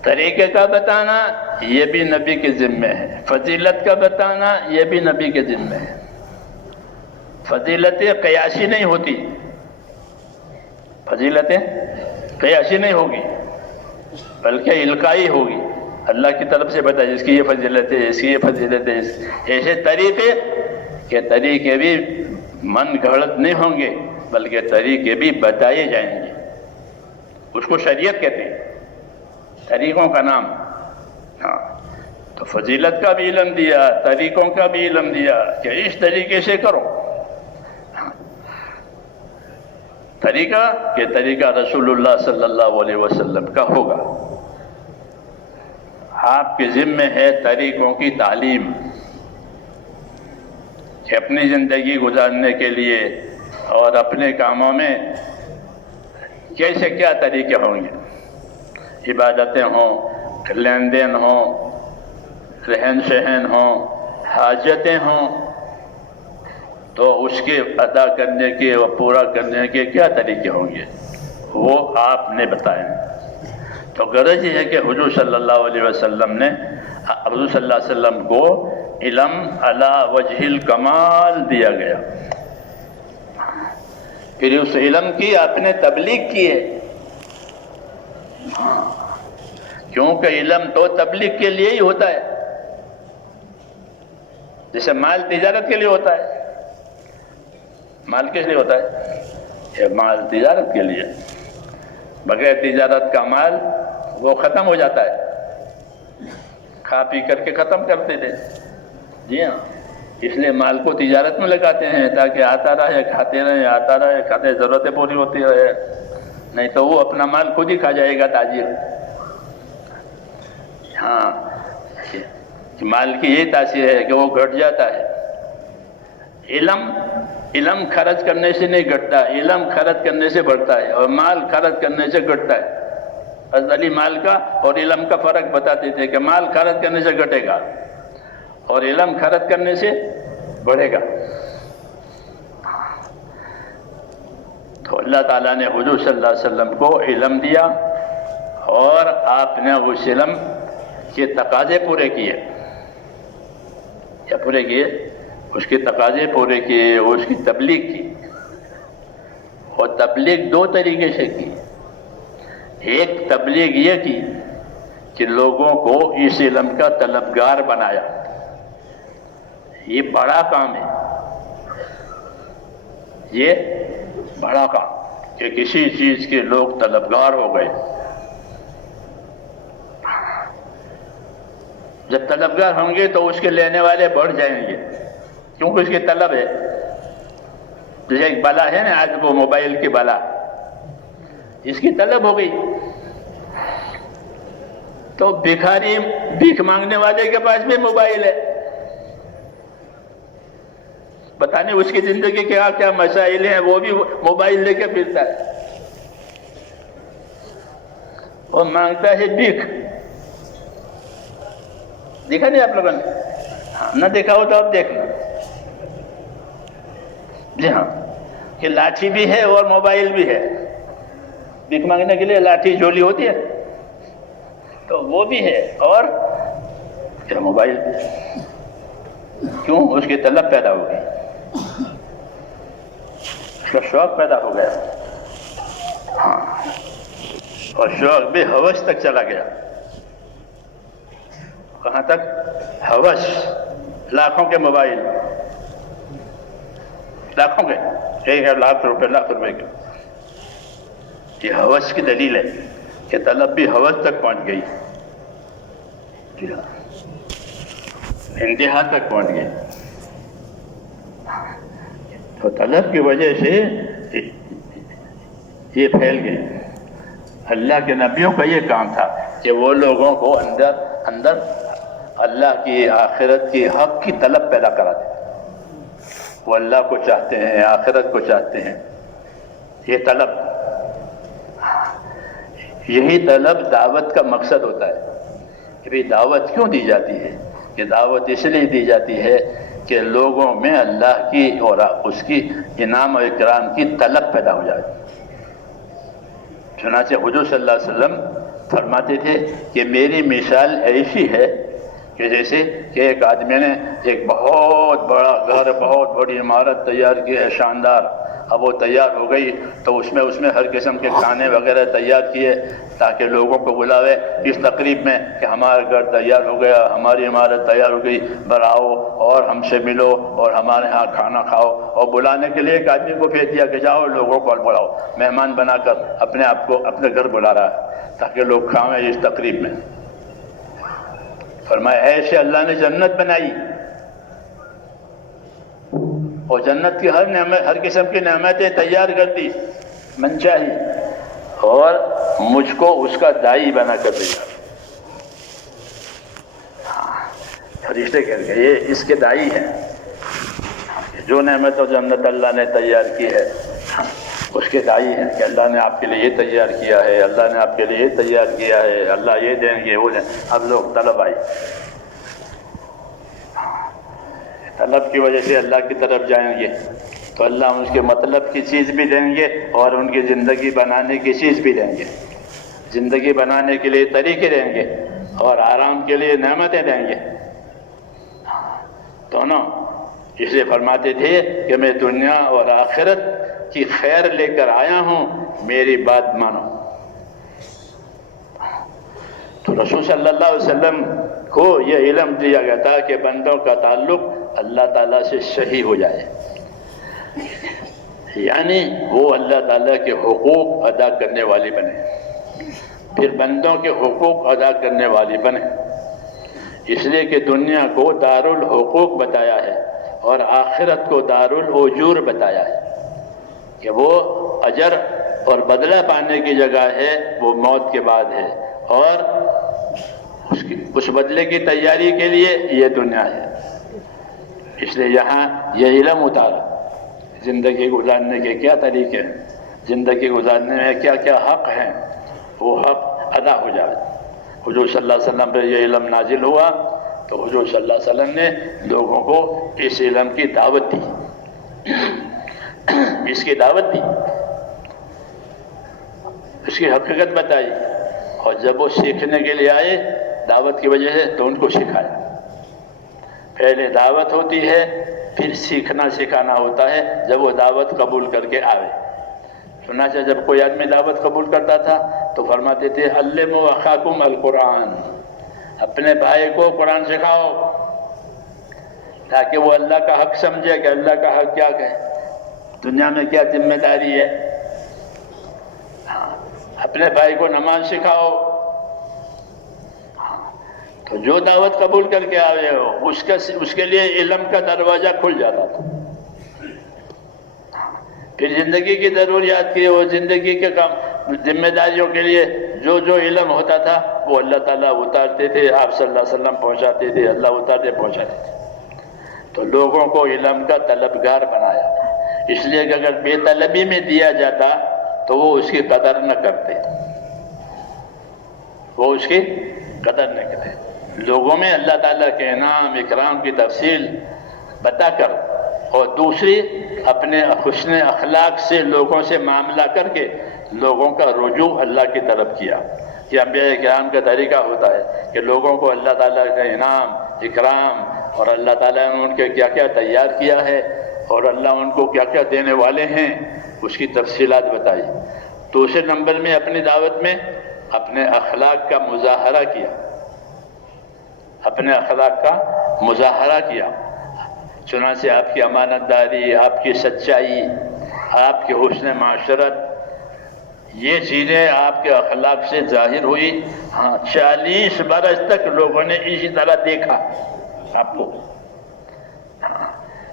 طریقے کا بتانا یہ بھی نبی کے ذمہ ہے، فضیلت کا بتانا یہ بھی نبی کے ذمہ ہے. فضیلتیں قیاسی نہیں ہوتی، فضیلتیں قیاسی نہیں ہوگی، بلکہ القائی ہوگی. اللہ کی طرف سے بتائے اس کی یہ فضیلت ہے، اس کی یہ فضیلت ہے، ایسے طریقے کہ طریقے بھی من گھڑت نہیں ہوں گے بلکہ طریقے بھی بتائے جائیں گے. اس کو شریعت کہتے ہیں، طریقوں کا نام. ہاں تو فضیلت کا بھی علم دیا، طریقوں کا بھی علم دیا کہ اس طریقے سے کرو. طریقہ کہ طریقہ رسول اللہ صلی اللہ علیہ وسلم کا ہوگا. آپ کے ذمہ ہے طریقوں کی تعلیم کہ اپنی زندگی گزارنے کے لیے اور اپنے کاموں میں کیسے کیا طریقے ہوں گے، عبادتیں ہوں، لین دین ہوں، رہن سہن ہوں، حاجتیں ہوں، تو اس کے ادا کرنے کے اور پورا کرنے کے کیا طریقے ہوں گے وہ آپ نے بتائیں. تو غرض یہ ہے کہ حضور صلی اللہ علیہ وسلم نے، حضور صلی اللہ علیہ وسلم کو علم علی وجہ الکمال دیا گیا. پھر اس علم کی آپ نے تبلیغ کی ہے، کیونکہ علم تو تبلیغ کے لیے ہی ہوتا ہے، جیسے مال تجارت کے لیے ہوتا ہے. مال کس لیے ہوتا ہے؟ یہ مال تجارت کے لیے. بغیر تجارت کا مال وہ ختم ہو جاتا ہے، کھا پی کر کے ختم کرتے تھے. جی ہاں، اس لیے مال کو تجارت میں لگاتے ہیں تاکہ آتا رہے کھاتے رہے، آتا رہے کھاتے، ضرورتیں پوری ہوتی رہے. نہیں تو وہ اپنا مال خود ہی کھا جائے گا تاجر. ہاں، مال کی یہی تاثیر ہے کہ وہ گھٹ جاتا ہے. علم خرچ کرنے سے نہیں گھٹتا، علم خرچ کرنے سے بڑھتا ہے، اور مال خرچ کرنے سے گھٹتا ہے. حضرت علی مال کا اور علم کا فرق بتاتے تھے کہ مال خرچ کرنے سے گھٹے گا اور علم خرچ کرنے سے بڑھے گا. تو اللہ تعالیٰ نے حضور صلی اللہ علیہ وسلم کو علم دیا اور آپ نے اس علم کے تقاضے پورے کیے. کیا پورے کیے؟ اس کے تقاضے پورے کیے، اس کی تبلیغ کی. اور تبلیغ دو طریقے سے کی. ایک تبلیغ یہ کی کہ لوگوں کو اس علم کا طلبگار بنایا. یہ بڑا کام ہے، یہ بڑا کام کہ کسی چیز کے لوگ طلبگار ہو گئے. جب طلبگار ہوں گے تو اس کے لینے والے بڑھ جائیں گے، کیونکہ اس کی طلب ہے. جیسے ایک بلا ہے نا آج، وہ موبائل کی بلا، اس کی طلب ہو گئی تو بھکاری بھیک مانگنے والے کے پاس بھی موبائل ہے. پتہ نہیں اس کی زندگی کے کیا مسائل ہیں، وہ بھی موبائل لے کے پھرتا ہے اور مانگتا ہے بھیک. دیکھا نہیں آپ لوگوں نے؟ نہ دیکھا ہو تو اب دیکھنا. جی ہاں، کہ لاٹھی بھی ہے اور موبائل بھی ہے. بھیک مانگنے کے لیے لاٹھی جھولی ہوتی ہے تو وہ بھی ہے اور کیا موبائل بھی. کیوں؟ اس کی طلب پیدا ہو گئی، اس کا شوق پیدا ہو گیا. ہاں، اور شوق بھی ہوش تک چلا گیا. کہاں تک؟ ہوش. لاکھوں کے موبائل، لاکھوں کے، 1,00,000 روپے، لاکھ روپے کے. یہ ہوش کی دلیل ہے کہ طلب بھی ہوش تک پہنچ گئی. انتہا تک پہنچ گئی. تو طلب کی وجہ سے یہ پھیل گئی. اللہ کے نبیوں کا یہ کام تھا کہ وہ لوگوں کو اندر اللہ کی آخرت کی حق کی طلب پیدا کرا دے. وہ اللہ کو چاہتے ہیں، آخرت کو چاہتے ہیں. یہ طلب، یہی طلب دعوت کا مقصد ہوتا ہے. کہ بھئی دعوت کیوں دی جاتی ہے؟ کہ دعوت اس لیے دی جاتی ہے کہ لوگوں میں اللہ کی اور اس کی انعام و اکرام کی طلب پیدا ہو جائے. چنانچہ حضور صلی اللہ علیہ وسلم فرماتے تھے کہ میری مثال ایسی ہے کہ جیسے کہ ایک آدمی نے ایک بہت بڑا گھر، بہت بڑی عمارت تیار کی ہے، شاندار، اب وہ تیار ہو گئی تو اس میں ہر قسم کے کھانے وغیرہ تیار کیے تاکہ لوگوں کو بلاوے اس تقریب میں کہ ہمارا گھر تیار ہو گیا، ہماری عمارت تیار ہو گئی، براؤ اور ہم سے ملو اور ہمارے ہاں کھانا کھاؤ۔ اور بلانے کے لیے ایک آدمی کو بھیج دیا کہ جاؤ لوگوں کو بلاؤ، مہمان بنا کر اپنے آپ کو اپنے گھر بلا رہا ہے تاکہ لوگ کھائیں اس تقریب میں۔ فرمایا ایسے اللہ نے جنت بنائی اور جنت کی ہر نعمت، ہر قسم کی نعمتیں تیار کر دی من چاہی، اور مجھ کو اس کا دائی بنا کر بھیجا۔ فرشتے کہہ گئے یہ اس کے دائی ہیں، جو نعمت و جنت اللہ نے تیار کی ہے اس کے دائی ہیں کہ اللہ نے آپ کے لیے یہ تیار کیا ہے، اللہ نے آپ کے لیے یہ تیار کیا ہے، اللہ یہ دیں گے وہ دیں۔ اب لوگ طلب آئی، طلب کی وجہ سے اللہ کی طرف جائیں گے تو اللہ ان کے مطلب کی چیز بھی دیں گے اور ان کی زندگی بنانے کی چیز بھی دیں گے، زندگی بنانے کے لیے طریقے دیں گے اور آرام کے لیے نعمتیں دیں گے دونوں۔ اس لیے فرماتے تھے کہ میں دنیا اور آخرت کی خیر لے کر آیا ہوں، میری بات مانو۔ تو رسول صلی اللہ علیہ وسلم کو یہ علم دیا گیا تھا کہ بندوں کا تعلق اللہ تعالیٰ سے صحیح ہو جائے، یعنی وہ اللہ تعالیٰ کے حقوق ادا کرنے والی بنے، پھر بندوں کے حقوق ادا کرنے والی بنے۔ اس لیے کہ دنیا کو دار الحقوق بتایا ہے اور آخرت کو دار الاجور بتایا ہے کہ وہ اجر اور بدلہ پانے کی جگہ ہے، وہ موت کے بعد ہے، اور اس بدلے کی تیاری کے لیے یہ دنیا ہے۔ اس لیے یہاں یہ علم اتارا زندگی گزارنے کے کیا طریقے ہیں، زندگی گزارنے میں کیا کیا حق ہیں، وہ حق ادا ہو جائے۔ حضور صلی اللہ علیہ وسلم پہ یہ علم نازل ہوا تو حضور صلی اللہ علیہ وسلم نے لوگوں کو اس علم کی دعوت دی، اس کی دعوت دی، اس کی حقیقت بتائی، اور جب وہ سیکھنے کے لیے آئے دعوت کی وجہ سے تو ان کو سکھایا۔ پہلے دعوت ہوتی ہے، پھر سیکھنا سکھانا ہوتا ہے جب وہ دعوت قبول کر کے آئے۔ چنانچہ جب کوئی آدمی دعوت قبول کرتا تھا تو فرماتے تھے علموا اخاکم القرآن، اپنے بھائی کو قرآن سکھاؤ تاکہ وہ اللہ کا حق سمجھے کہ اللہ کا حق کیا ہے، دنیا میں کیا ذمہ داری ہے۔ اپنے بھائی کو نماز سکھاؤ، تو جو دعوت قبول کر کے آئے ہو اس کے لیے علم کا دروازہ کھل جاتا تھا۔ پھر زندگی کی ضروریات کی اور زندگی کے کام ذمہ داریوں کے لیے جو جو علم ہوتا تھا وہ اللہ تعالیٰ اتارتے تھے، آپ صلی اللہ علیہ وسلم پہنچاتے تھے، اللہ اتارتے پہنچاتے تھے۔ تو لوگوں کو علم کا طلبگار بنایا، اس لیے کہ اگر بے طلبی میں دیا جاتا تو وہ اس کی قدر نہ کرتے، وہ اس کی قدر نہ کرتے۔ لوگوں میں اللہ تعالیٰ کے انعام اکرام کی تفصیل بتا کر اور دوسری اپنے حسن اخلاق سے لوگوں سے معاملہ کر کے لوگوں کا رجوع اللہ کی طرف کیا۔ یہ انبیاء کرام کا طریقہ ہوتا ہے کہ لوگوں کو اللہ تعالیٰ کا انعام اکرام اور اللہ تعالیٰ نے ان کے کیا کیا تیار کیا ہے اور اللہ ان کو کیا کیا دینے والے ہیں اس کی تفصیلات بتائی۔ دوسرے نمبر میں اپنی دعوت میں اپنے اخلاق کا مظاہرہ کیا، اپنے اخلاق کا مظاہرہ کیا۔ چنانچہ آپ کی امانت داری، آپ کی سچائی، آپ کی حسن معاشرت، یہ چیزیں آپ کے اخلاق سے ظاہر ہوئی۔ 40 برس تک لوگوں نے اسی طرح دیکھا آپ کو،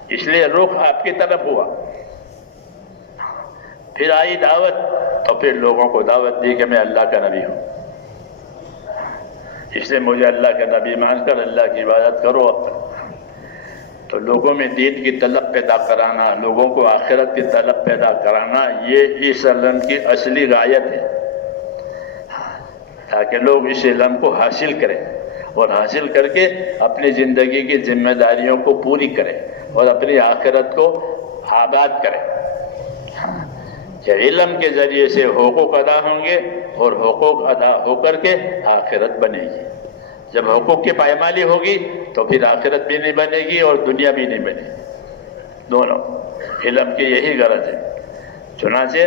اس لیے رخ آپ کی طرف ہوا۔ پھر آئی دعوت تو پھر لوگوں کو دعوت دی کہ میں اللہ کا نبی ہوں، اس لیے مجھے اللہ کا نبی مان کر اللہ کی عبادت کرو۔ تو لوگوں میں دین کی طلب پیدا کرانا، لوگوں کو آخرت کی طلب پیدا کرانا، یہ اس علم کی اصلی غایت ہے، تاکہ لوگ اس علم کو حاصل کریں اور حاصل کر کے اپنی زندگی کی ذمہ داریوں کو پوری کریں اور اپنی آخرت کو آباد کریں۔ کہ علم کے ذریعے سے حقوق ادا ہوں گے اور حقوق ادا ہو کر کے آخرت بنے گی۔ جب حقوق کی پائمالی ہوگی تو پھر آخرت بھی نہیں بنے گی اور دنیا بھی نہیں بنے گی، دونوں۔ علم کی یہی غرض ہے چنانچہ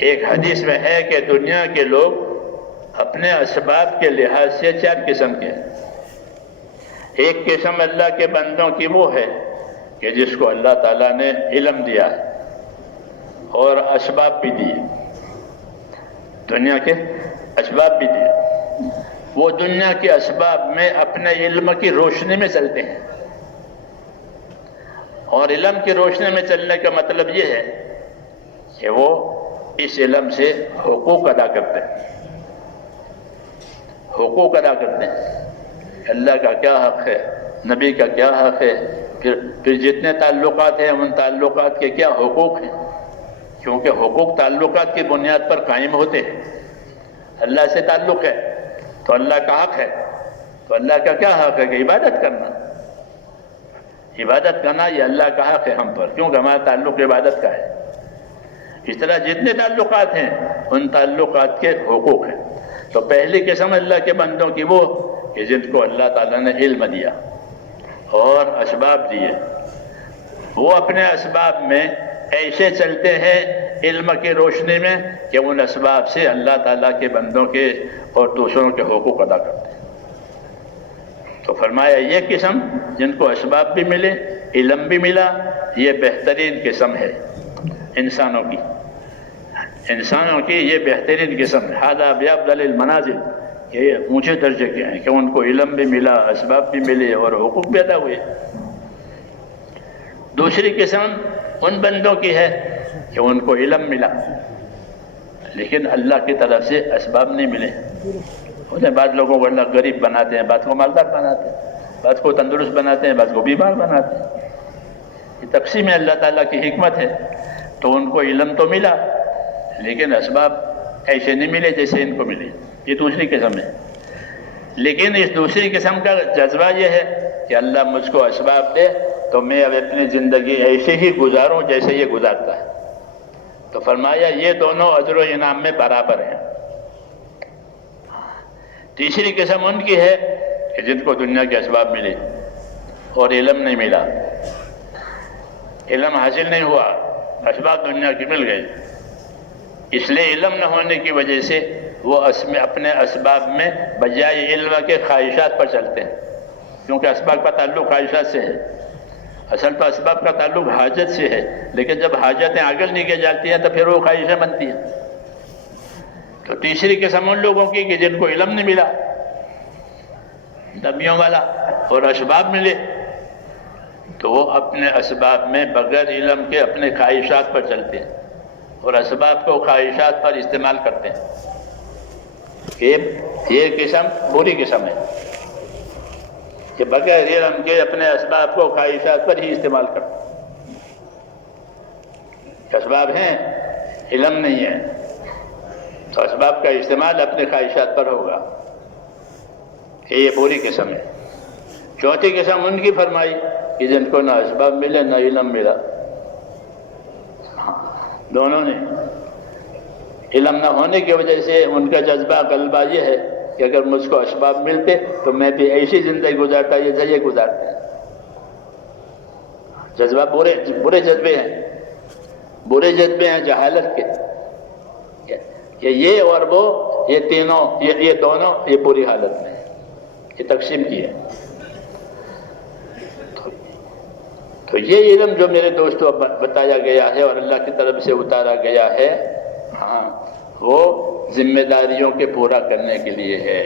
ایک حدیث میں ہے کہ دنیا کے لوگ اپنے اسباب کے لحاظ سے 4 قسم کے ہیں۔ ایک قسم اللہ کے بندوں کی وہ ہے کہ جس کو اللہ تعالیٰ نے علم دیا ہے اور اسباب بھی دیے، دنیا کے اسباب بھی دیے، وہ دنیا کے اسباب میں اپنے علم کی روشنی میں چلتے ہیں۔ اور علم کی روشنی میں چلنے کا مطلب یہ ہے کہ وہ اس علم سے حقوق ادا کرتے ہیں، حقوق ادا کرتے ہیں، اللہ کا کیا حق ہے، نبی کا کیا حق ہے، پھر جتنے تعلقات ہیں ان تعلقات کے کیا حقوق ہیں، کیونکہ حقوق تعلقات کی بنیاد پر قائم ہوتے ہیں۔ اللہ سے تعلق ہے تو اللہ کا حق ہے، تو اللہ کا کیا حق ہے کہ عبادت کرنا، عبادت کرنا یہ اللہ کا حق ہے ہم پر، کیونکہ ہمارا تعلق عبادت کا ہے۔ اس طرح جتنے تعلقات ہیں ان تعلقات کے حقوق ہیں۔ تو پہلی قسم اللہ کے بندوں کی وہ کہ جن کو اللہ تعالیٰ نے علم دیا اور اسباب دیے، وہ اپنے اسباب میں ایسے چلتے ہیں علم کی روشنی میں کہ ان اسباب سے اللہ تعالیٰ کے بندوں کے اور دوسروں کے حقوق ادا کرتے ہیں۔ تو فرمایا یہ قسم جن کو اسباب بھی ملے، علم بھی ملا، یہ بہترین قسم ہے انسانوں کی، انسانوں کی یہ بہترین قسم ہے۔ ھذا بافضل المنازل، یہ اونچے درجے کے ہیں کہ ان کو علم بھی ملا، اسباب بھی ملے اور حقوق بھی ادا ہوئے۔ دوسری قسم ان بندوں کی ہے کہ ان کو علم ملا لیکن اللہ کی طرف سے اسباب نہیں ملے۔ انہیں بعض لوگوں کو اللہ غریب بناتے ہیں، بعض کو مالدار بناتے ہیں، بعض کو تندرست بناتے ہیں، بعض کو بیمار بناتے ہیں۔ یہ تقسیم اللہ تعالیٰ کی حکمت ہے۔ تو ان کو علم تو ملا لیکن اسباب ایسے نہیں ملے جیسے ان کو ملے، یہ دوسری قسم ہے۔ لیکن اس دوسری قسم کا جذبہ یہ ہے کہ اللہ مجھ کو اسباب دے تو میں اب اپنی زندگی ایسے ہی گزاروں جیسے یہ گزارتا ہے۔ تو فرمایا یہ دونوں اجر و انعام میں برابر ہیں۔ تیسری قسم ان کی ہے کہ جن کو دنیا کے اسباب ملے اور علم نہیں ملا، علم حاصل نہیں ہوا، اسباب دنیا کی مل گئی، اس لیے علم نہ ہونے کی وجہ سے وہ اپنے اسباب میں بجائے علم کے خواہشات پر چلتے ہیں، کیونکہ اسباب کا تعلق خواہشات سے ہے۔ اصل تو اسباب کا تعلق حاجت سے ہے، لیکن جب حاجتیں آگے نہیں کی جاتی ہیں تو پھر وہ خواہشیں بنتی ہیں۔ تو تیسری قسم ان لوگوں کی کہ جن کو علم نہیں ملا، نبیوں والا، اور اسباب ملے تو وہ اپنے اسباب میں بغیر علم کے اپنے خواہشات پر چلتے ہیں اور اسباب کو خواہشات پر استعمال کرتے ہیں۔ یہ قسم پوری قسم ہے کہ بغیر علم کے اپنے اسباب کو خواہشات پر ہی استعمال کرتے ہیں۔ اسباب ہیں، علم نہیں ہے، تو اسباب کا استعمال اپنے خواہشات پر ہوگا، کہ یہ پوری قسم ہے۔ چوتھی قسم ان کی فرمائی کہ جن کو نہ اسباب ملے نہ علم ملا، دونوں نے علم نہ ہونے کی وجہ سے ان کا جذبہ غلبہ یہ ہے کہ اگر مجھ کو اسباب ملتے تو میں بھی ایسی زندگی گزارتا جیسے یہ گزارتے ہیں۔ جذبہ برے جذبے ہیں، برے جذبے ہیں جہالت کے، کہ یہ اور وہ، یہ تینوں، یہ دونوں یہ بری حالت میں ہیں، یہ تقسیم کی ہے۔ تو یہ علم جو میرے دوستوں بتایا گیا ہے اور اللہ کی طرف سے اتارا گیا ہے، ہاں، وہ ذمہ داریوں کے پورا کرنے کے لیے ہے،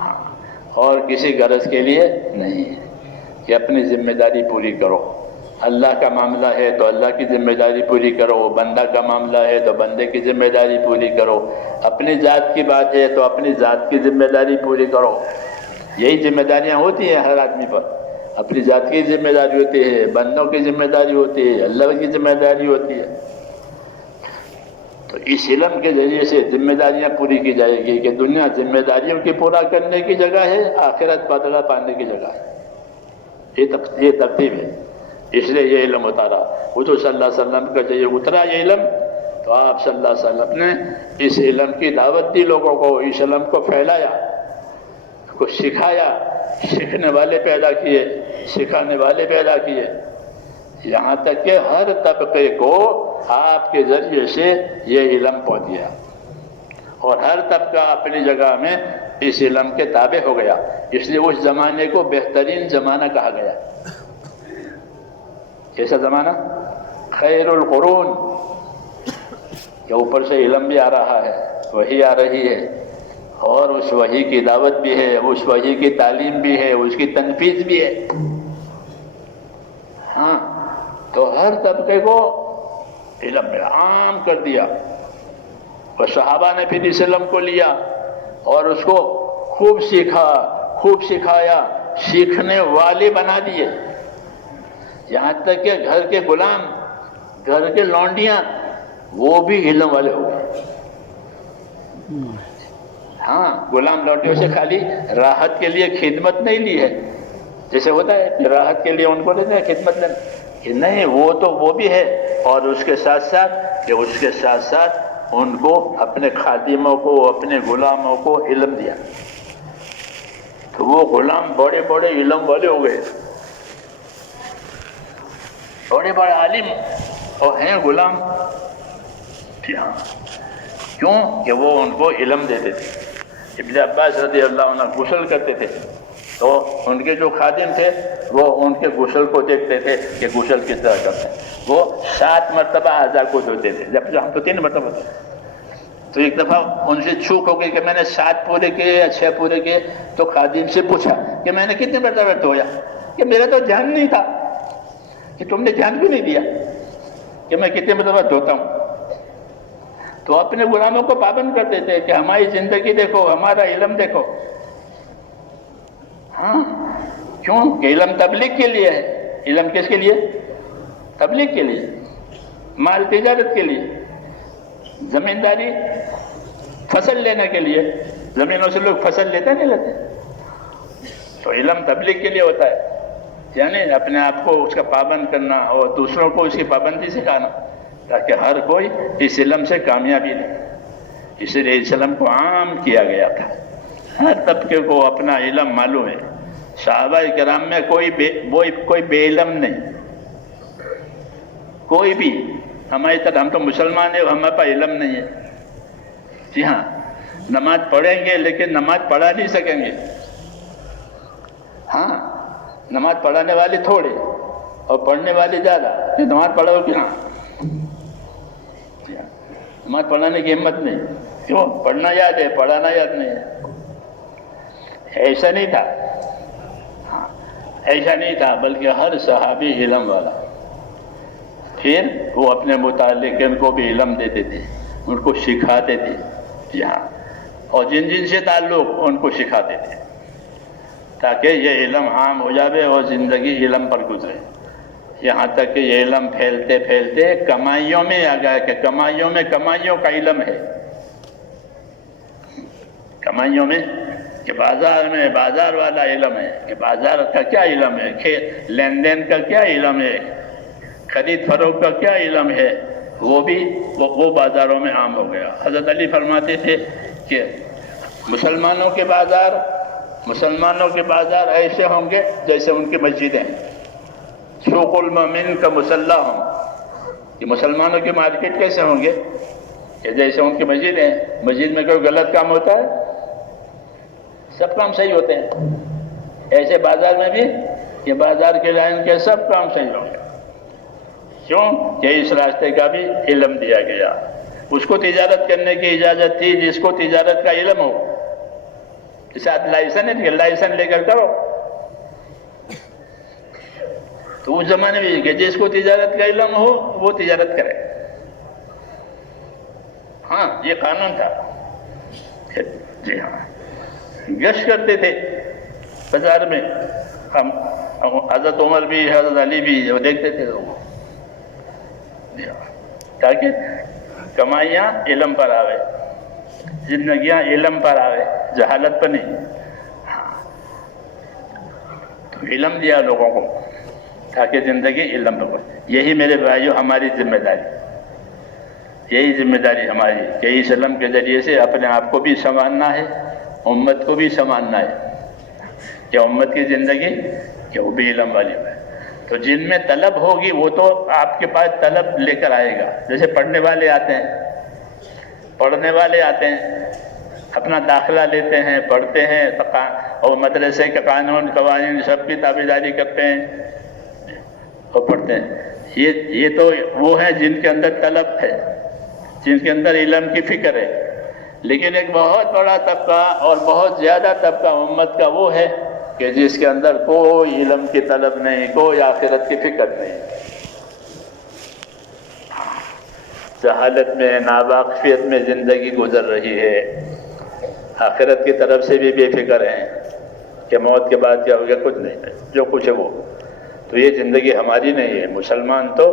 ہاں، اور کسی غرض کے لیے نہیں ہے کہ اپنی ذمہ داری پوری کرو۔ اللہ کا معاملہ ہے تو اللہ کی ذمہ داری پوری کرو، بندہ کا معاملہ ہے تو بندے کی ذمہ داری پوری کرو، اپنی ذات کی بات ہے تو اپنی ذات کی ذمہ داری پوری کرو۔ یہی ذمہ داریاں ہوتی ہیں ہر آدمی پر، اپنی ذات کی ذمہ داری ہوتی ہے، بندوں کی ذمہ داری ہوتی ہے، اللہ کی ذمہ داری ہوتی ہے۔ تو اس علم کے ذریعے سے ذمہ داریاں پوری کی جائے گی کہ دنیا ذمہ داریوں کی پورا کرنے کی جگہ ہے، آخرت بدلہ پانے کی جگہ ہے۔ یہ ترتیب ہے، اس لیے یہ علم اتارا۔ حضور صلی اللہ علیہ وسلم کا جب اترا یہ علم تو آپ صلی اللہ علیہ وسلم نے اس علم کی دعوت دی، لوگوں کو اس علم کو پھیلایا، کو سکھایا، سیکھنے والے پیدا کیے، سکھانے والے پیدا کیے، یہاں تک کہ ہر طبقے کو آپ کے ذریعے سے یہ علم پہنچ گیا، اور ہر طبقہ اپنی جگہ میں اس علم کے تابع ہو گیا. اس لیے اس زمانے کو بہترین زمانہ کہا گیا. کیسا زمانہ؟ خیر القرون، کہ اوپر سے علم بھی آ رہا ہے، وحی آ رہی ہے، اور اس وحی کی دعوت بھی ہے، اس وحی کی تعلیم بھی ہے، اس کی تنفیذ بھی ہے. ہاں، تو ہر طبقے کو علم میں عام کر دیا. اور صحابہ نے پھر اس علم کو لیا اور اس کو خوب سیکھا، خوب سکھایا، سیکھنے والے بنا دیے. یہاں تک کہ گھر کے غلام، گھر کے لونڈیاں، وہ بھی علم والے ہو گئے. ہاں، غلام لونڈیوں سے خالی راحت کے لیے خدمت نہیں لی ہے، جیسے ہوتا ہے کہ راحت کے لیے ان کو لینا ہے، خدمت لینا کہ نہیں، وہ تو وہ بھی ہے، اور اس کے ساتھ ساتھ ان کو اپنے خادموں کو، اپنے غلاموں کو علم دیا. تو وہ غلام بڑے بڑے علم والے ہو گئے، بڑے بڑے عالم اور ہیں غلام. ہاں، کیوں کہ وہ ان کو علم دیتے تھے. ابن عباس رضی اللہ عنہ غسل کرتے تھے تو ان کے جو خادم تھے وہ ان کے غسل کو دیکھتے تھے کہ غسل کس طرح کرتے ہیں. وہ 7 مرتبہ اعضاء کو دھوتے تھے، جب ہم تو 3 مرتبہ دھوتے. تو ایک دفعہ ان سے چوک ہو گئی کہ میں نے 7 پورے کیے یا 6 پورے کیے. تو خادم سے پوچھا کہ میں نے کتنے مرتبہ دھویا؟ کہ میرا تو دھیان نہیں تھا. کہ تم نے دھیان بھی نہیں دیا کہ میں کتنے مرتبہ دھوتا ہوں. تو اپنے غلاموں کو پابند کرتے تھے کہ ہماری زندگی دیکھو، ہمارا علم دیکھو. ہاں، کیوں کہ علم تبلیغ کے لیے ہے. علم کس کے لیے؟ تبلیغ کے لیے، مال تجارت کے لیے، زمینداری فصل لینے کے لیے. زمینوں سے لوگ فصل لیتے نہیں لیتے. تو علم تبلیغ کے لیے ہوتا ہے، یعنی اپنے آپ کو اس کا پابند کرنا اور دوسروں کو اس کی پابندی سکھانا، تاکہ ہر کوئی اس علم سے کامیابی لے. اس لیے اس علم کو عام کیا گیا تھا، ہر طبقے کو اپنا علم معلوم ہے. صحابہ کرام میں کوئی بے علم نہیں، کوئی بھی. ہماری طرح ہم تو مسلمان ہیں، ہمارے پاس علم نہیں ہے. جی ہاں، نماز پڑھیں گے لیکن نماز پڑھا نہیں سکیں گے. ہاں، نماز پڑھانے والے تھوڑے اور پڑھنے والے زیادہ. کہ نماز پڑھو کہ ہاں، نماز پڑھانے کی ہمت نہیں. کیوں؟ پڑھنا یاد ہے، پڑھانا یاد نہیں ہے. ایسا نہیں تھا. ہاں، ایسا نہیں تھا، بلکہ ہر صحابی علم والا. پھر وہ اپنے متعلقین کو بھی علم دیتے تھے، ان کو سکھاتے تھے. یہاں اور جن سے تعلق ان کو سکھاتے تھے، تاکہ یہ علم عام ہو جائے اور زندگی علم پر گزرے. یہاں تک کہ یہ علم پھیلتے پھیلتے کمائیوں میں آ گیا کہ کمائیوں کا علم ہے. کمائیوں میں کہ بازار والا علم ہے، کہ بازار کا کیا علم ہے، لین دین کا کیا علم ہے، خرید فروخت کا کیا علم ہے، وہ بازاروں میں عام ہو گیا. حضرت علی فرماتے تھے کہ مسلمانوں کے بازار ایسے ہوں گے جیسے ان کی مسجدیں. سوق المؤمن کا مسلح ہوں. کہ مسلمانوں کی مارکیٹ کیسے ہوں گے کہ جیسے ان کی مسجد ہیں. مسجد میں کوئی غلط کام ہوتا ہے؟ سب کام صحیح ہوتے ہیں. ایسے بازار میں بھی یہ بازار کے لائن کے سب کام صحیح ہوں گے. کیوں کہ اس راستے کا بھی علم دیا گیا. اس کو تجارت کرنے کی اجازت تھی جس کو تجارت کا علم ہو. ساتھ لائسنس ہے، لائسنس لے کر کرو. تو اس زمانے میں کہ جس کو تجارت کا علم ہو وہ تجارت کرے. ہاں، یہ قانون تھا. جی ہاں، گشت کرتے تھے بازار میں. ہم حضرت عمر بھی، حضرت علی بھی وہ دیکھتے تھے لوگوں، تاکہ کمائیاں علم پر آوے، زندگیاں علم پر آوے، جہالت پر نہیں. تو علم دیا لوگوں کو تاکہ زندگی علم پر. یہی میرے بھائیوں ہماری ذمہ داری ہماری کہ اس علم کے ذریعے سے اپنے آپ کو بھی سنوارنا ہے، امت کو بھی سنوارنا ہے. کہ امت کی زندگی کہ وہ بھی علم والی ہے. تو جن میں طلب ہوگی وہ تو آپ کے پاس طلب لے کر آئے گا. جیسے پڑھنے والے آتے ہیں اپنا داخلہ لیتے ہیں، پڑھتے ہیں اور مدرسے کے قانون قوانین سب کی تابعداری کرتے ہیں اور پڑھتے ہیں. یہ تو وہ ہیں جن کے اندر طلب ہے، جن کے اندر علم کی فکر ہے. لیکن ایک بہت بڑا طبقہ اور بہت زیادہ طبقہ امت کا وہ ہے کہ جس کے اندر کوئی علم کی طلب نہیں، کوئی آخرت کی فکر نہیں، جہالت میں ناواقفیت میں زندگی گزر رہی ہے. آخرت کی طرف سے بھی بے فکر ہیں کہ موت کے بعد کیا ہوگا، کچھ نہیں، جو کچھ ہے وہ. تو یہ زندگی ہماری نہیں ہے. مسلمان تو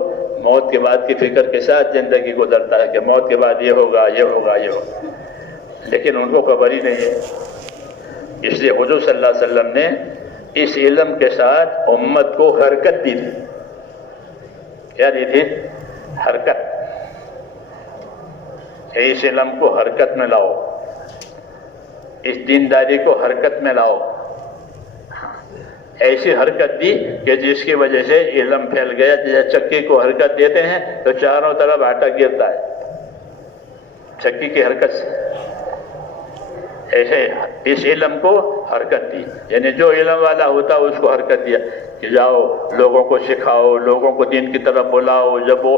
موت کے بعد کی فکر کے ساتھ زندگی گزرتا ہے کہ موت کے بعد یہ ہوگا، یہ ہوگا، یہ ہوگا. لیکن ان کو خبر ہی نہیں ہے. اس لیے حضور صلی اللہ علیہ وسلم نے اس علم کے ساتھ امت کو حرکت دی تھی. کیا دی تھی؟ حرکت. اس علم کو حرکت میں لاؤ، اس دینداری کو حرکت میں لاؤ. ایسی حرکت دی کہ جس کی وجہ سے علم پھیل گیا. جیسے چکی کو حرکت دیتے ہیں تو چاروں طرف آٹا گرتا ہے چکی کی حرکت سے. ایسے اس علم کو حرکت دی، یعنی جو علم والا ہوتا اس کو حرکت دیا کہ جاؤ لوگوں کو سکھاؤ، لوگوں کو دین کی طرف بلاؤ. جب وہ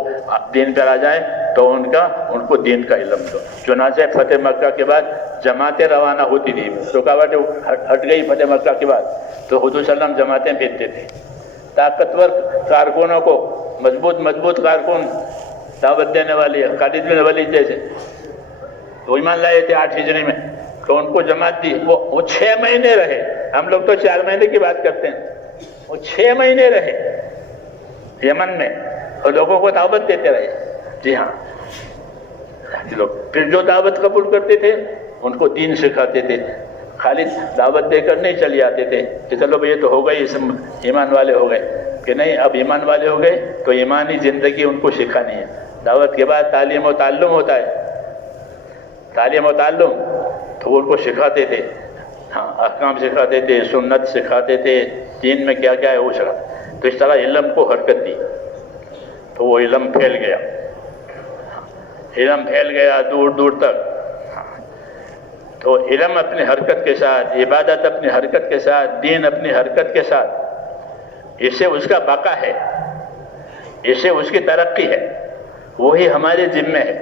دین پر آ جائیں تو ان کو دین کا علم دو. چنانچہ فتح مکہ کے بعد جماعتیں روانہ ہوتی تھی، رکاوٹیں ہٹ گئی. فتح مکہ کے بعد تو حضور صلی اللہ علیہ وسلم جماعتیں بھیجتے تھے. طاقتور کارکنوں کو، مضبوط کارکن دعوت دینے والے خالد بن ولید جیسے وہ ایمان لائے تھے 8 ہجری میں، تو ان کو جماعت دی. وہ 6 مہینے رہے. ہم لوگ تو 4 مہینے کی بات کرتے ہیں. وہ 6 مہینے رہے یمن میں اور لوگوں کو دعوت دیتے رہے. جی ہاں، لوگ پھر جو دعوت قبول کرتے تھے ان کو دین سکھاتے تھے. خالد دعوت دے کر نہیں چلے آتے تھے کہ چلو بھئی یہ تو ہو گئی، ایمان والے ہو گئے. کہ نہیں، اب ایمان والے ہو گئے تو ایمانی زندگی ان کو سکھانی ہے. دعوت کے بعد تعلیم و تعلم ہوتا ہے. تعلیم و تعلم تو وہ ان کو سکھاتے تھے. ہاں، احکام سکھاتے تھے، سنت سکھاتے تھے، دین میں کیا کیا ہے وہ سکھاتے. تو اس طرح علم کو حرکت دی تو وہ علم پھیل گیا. علم پھیل گیا دور دور تک. تو علم اپنی حرکت کے ساتھ، عبادت اپنی حرکت کے ساتھ، دین اپنی حرکت کے ساتھ، اس سے اس کا بقا ہے، اس سے اس کی ترقی ہے. وہی ہمارے ذمہ ہے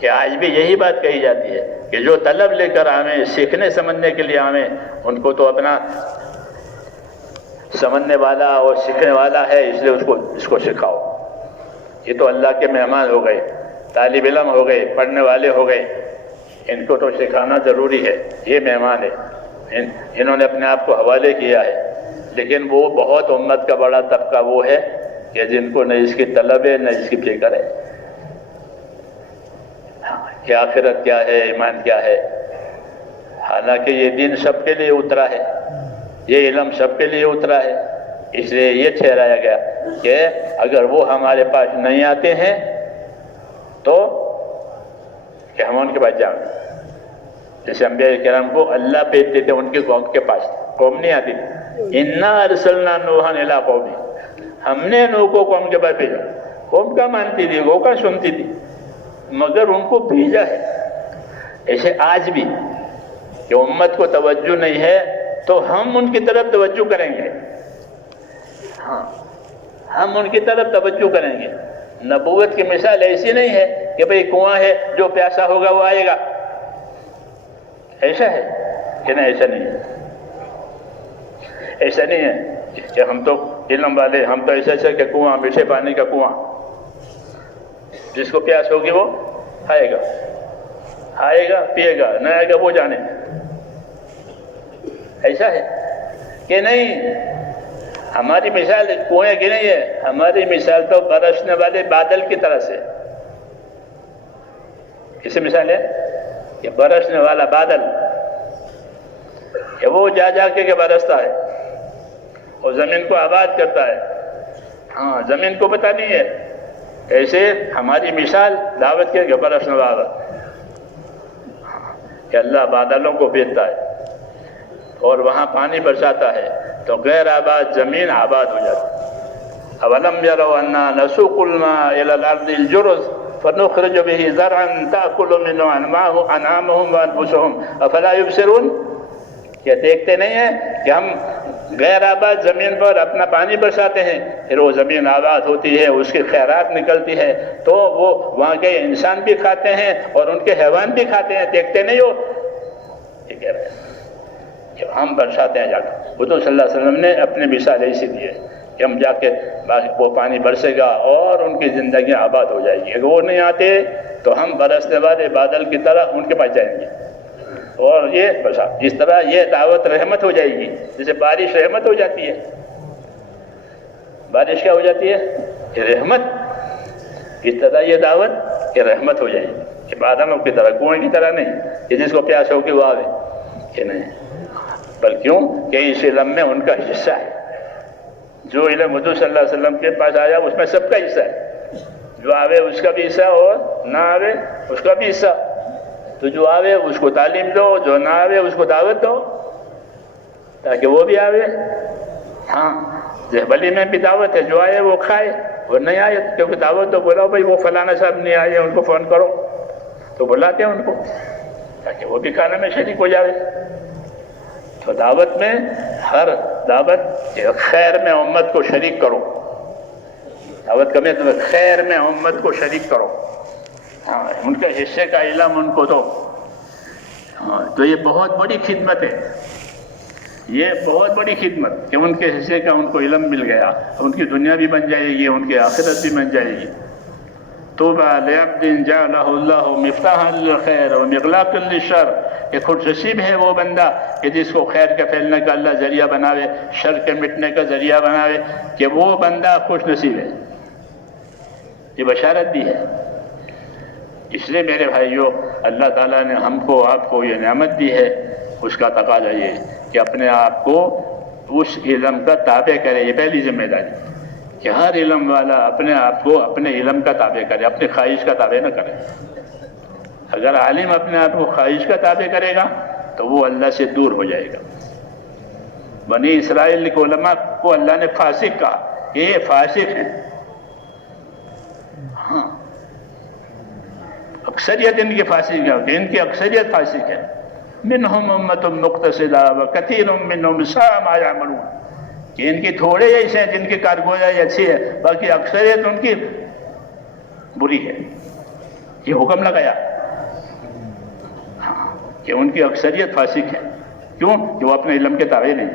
کہ آج بھی یہی بات کہی جاتی ہے کہ جو طلب لے کر آویں، سیکھنے سمجھنے کے لیے آویں، ان کو تو اپنا سمجھنے والا اور سیکھنے والا ہے، اس لیے اس کو سکھاؤ. یہ تو اللہ کے مہمان ہو گئے، طالب علم ہو گئے، پڑھنے والے ہو گئے. ان کو تو سکھانا ضروری ہے. یہ مہمان ہے، انہوں نے اپنے آپ کو حوالے کیا ہے. لیکن وہ بہت امت کا بڑا طبقہ وہ ہے کہ جن کو نہ اس کی طلب ہے نہ اس کی فکر ہے کہ آخرت کیا ہے، ایمان کیا ہے. حالانکہ یہ دین سب کے لیے اترا ہے، یہ علم سب کے لیے اترا ہے. اس لیے یہ ٹھہرایا گیا کہ اگر وہ ہمارے پاس نہیں آتے ہیں تو کہ ہم ان کے پاس جائیں. جیسے انبیاء کرام کو اللہ بھیجتے تھے ان کی قوم کے پاس، قوم نہیں آتی. انا ارسلنا نوحا الی قومی، ہم نے نوح کو قوم کے پاس بھیجا. قوم کا مانتی تھی، وہ کا سنتی تھی، مگر ان کو بھیجا ہے. ایسے آج بھی کہ امت کو توجہ نہیں ہے تو ہم ان کی طرف توجہ کریں گے. ہاں، ہم ان کی طرف توجہ کریں گے. نبوت کی مثال ایسی نہیں ہے کہ بھئی کنواں ہے، جو پیاسا ہوگا وہ آئے گا. ایسا ہے کہ نہیں؟ ایسا نہیں ہے. ایسا نہیں ہے کہ ہم تو علم والے، ہم تو ایسا کہ کنواں، میٹھے پانی کا کنواں، جس کو پیاس ہوگی وہ آئے گا پیے گا، نہ آئے گا وہ جانے. ایسا ہے کہ نہیں؟ ہماری مثال کنویں کی نہیں ہے، ہماری مثال تو برسنے والے بادل کی طرح سے. کیسے مثال ہے کہ برسنے والا بادل کہ وہ جا کے برستا ہے اور زمین کو آباد کرتا ہے. ہاں، زمین کو پتہ نہیں ہے. ایسے ہماری مثال دعوت کے برسنے والا کہ اللہ بادلوں کو بھیجتا ہے اور وہاں پانی برساتا ہے تو غیر آباد زمین آباد ہو جاتی ہے. اولم یروا انا نسوق الماء الى الارض الجرز فنخرج به زرعا تاکل منه انعامهم وانفسهم افلا یبصرون. کیا دیکھتے نہیں ہیں کہ ہم غیر آباد زمین پر اپنا پانی برساتے ہیں، پھر وہ زمین آباد ہوتی ہے، اس کی خیرات نکلتی ہے تو وہ وہاں کے انسان بھی کھاتے ہیں اور ان کے حیوان بھی کھاتے ہیں، دیکھتے نہیں ہو؟ یہ کہہ رہے ہیں کہ ہم برساتے ہیں جا کر. حضور صلی اللہ علیہ وسلم نے اپنے مثال ایسی دی ہے کہ ہم جا کے وہ پانی برسے گا اور ان کی زندگی آباد ہو جائے گی. اگر وہ نہیں آتے تو ہم برسنے والے بادل کی طرح ان کے پاس جائیں گے اور یہ برسا. اس طرح یہ دعوت رحمت ہو جائے گی، جیسے بارش رحمت ہو جاتی ہے. بارش کیا ہو جاتی ہے؟ یہ رحمت. اس طرح یہ دعوت کہ رحمت ہو جائے گی، کہ بادلوں کی طرح، کنویں کی طرح نہیں کہ جس کو پیاس ہو کہ وہ آوے، کہ نہیں، بلکہ کہ اس علم میں ان کا حصہ ہے. جو علم حضور صلی اللہ علیہ وسلم کے پاس آیا اس میں سب کا حصہ ہے. جو آوے اس کا بھی حصہ اور نہ آوے اس کا بھی حصہ. تو جو آوے اس کو تعلیم دو، جو نہ آوے اس کو دعوت دو تاکہ وہ بھی آوے. ہاں زہبلی میں بھی دعوت ہے، جو آئے وہ کھائے، وہ نہیں آئے کیونکہ دعوت تو بلاؤ بھائی وہ فلانا صاحب نہیں آئے ان کو فون کرو، تو بلاتے ہیں ان کو تاکہ وہ بھی کھانے میں شریک ہو جائے. تو دعوت میں ہر دعوت خیر میں امت کو شریک کرو. دعوت کرنے تو خیر میں امت کو شریک کرو. ہاں ان کے حصے کا علم ان کو دو. ہاں تو یہ بہت بڑی خدمت ہے، یہ بہت بڑی خدمت کہ ان کے حصے کا ان کو علم مل گیا، ان کی دنیا بھی بن جائے گی، ان کی آخرت بھی بن جائے گی. طوبی لعبد جعلہ اللہ مفتاحا للخیر ومغلاقا للشر. کہ خوش نصیب ہے وہ بندہ کہ جس کو خیر کے پھیلنے کا اللہ ذریعہ بناوے، شر کے مٹنے کا ذریعہ بناوے، کہ وہ بندہ خوش نصیب ہے. یہ بشارت بھی ہے. اس لیے میرے بھائیوں، اللہ تعالیٰ نے ہم کو آپ کو یہ نعمت دی ہے، اس کا تقاضا یہ کہ اپنے آپ کو اس علم کا تابع کرے. یہ پہلی ذمہ داری کہ ہر علم والا اپنے آپ کو اپنے علم کا تابع کرے، اپنی خواہش کا تابع نہ کرے. اگر عالم اپنے آپ کو خواہش کا تابع کرے گا تو وہ اللہ سے دور ہو جائے گا. بنی اسرائیل کے علماء کو اللہ نے فاسق کہا کہ یہ فاسق ہیں. ہاں اکثریت ان کی فاسق ہے کہ ان کی اکثریت فاسق ہے. منہم امۃ مقتصدہ وکثیر منہم ساء ما یعملون. کہ ان کی تھوڑے ایسے ہیں جن کی کارگوئی اچھی ہے، باقی اکثریت ان کی بری ہے. یہ حکم لگایا کہ ان کی اکثریت فاسق ہے. کیوں؟ کہ وہ اپنے علم کے تابع نہیں،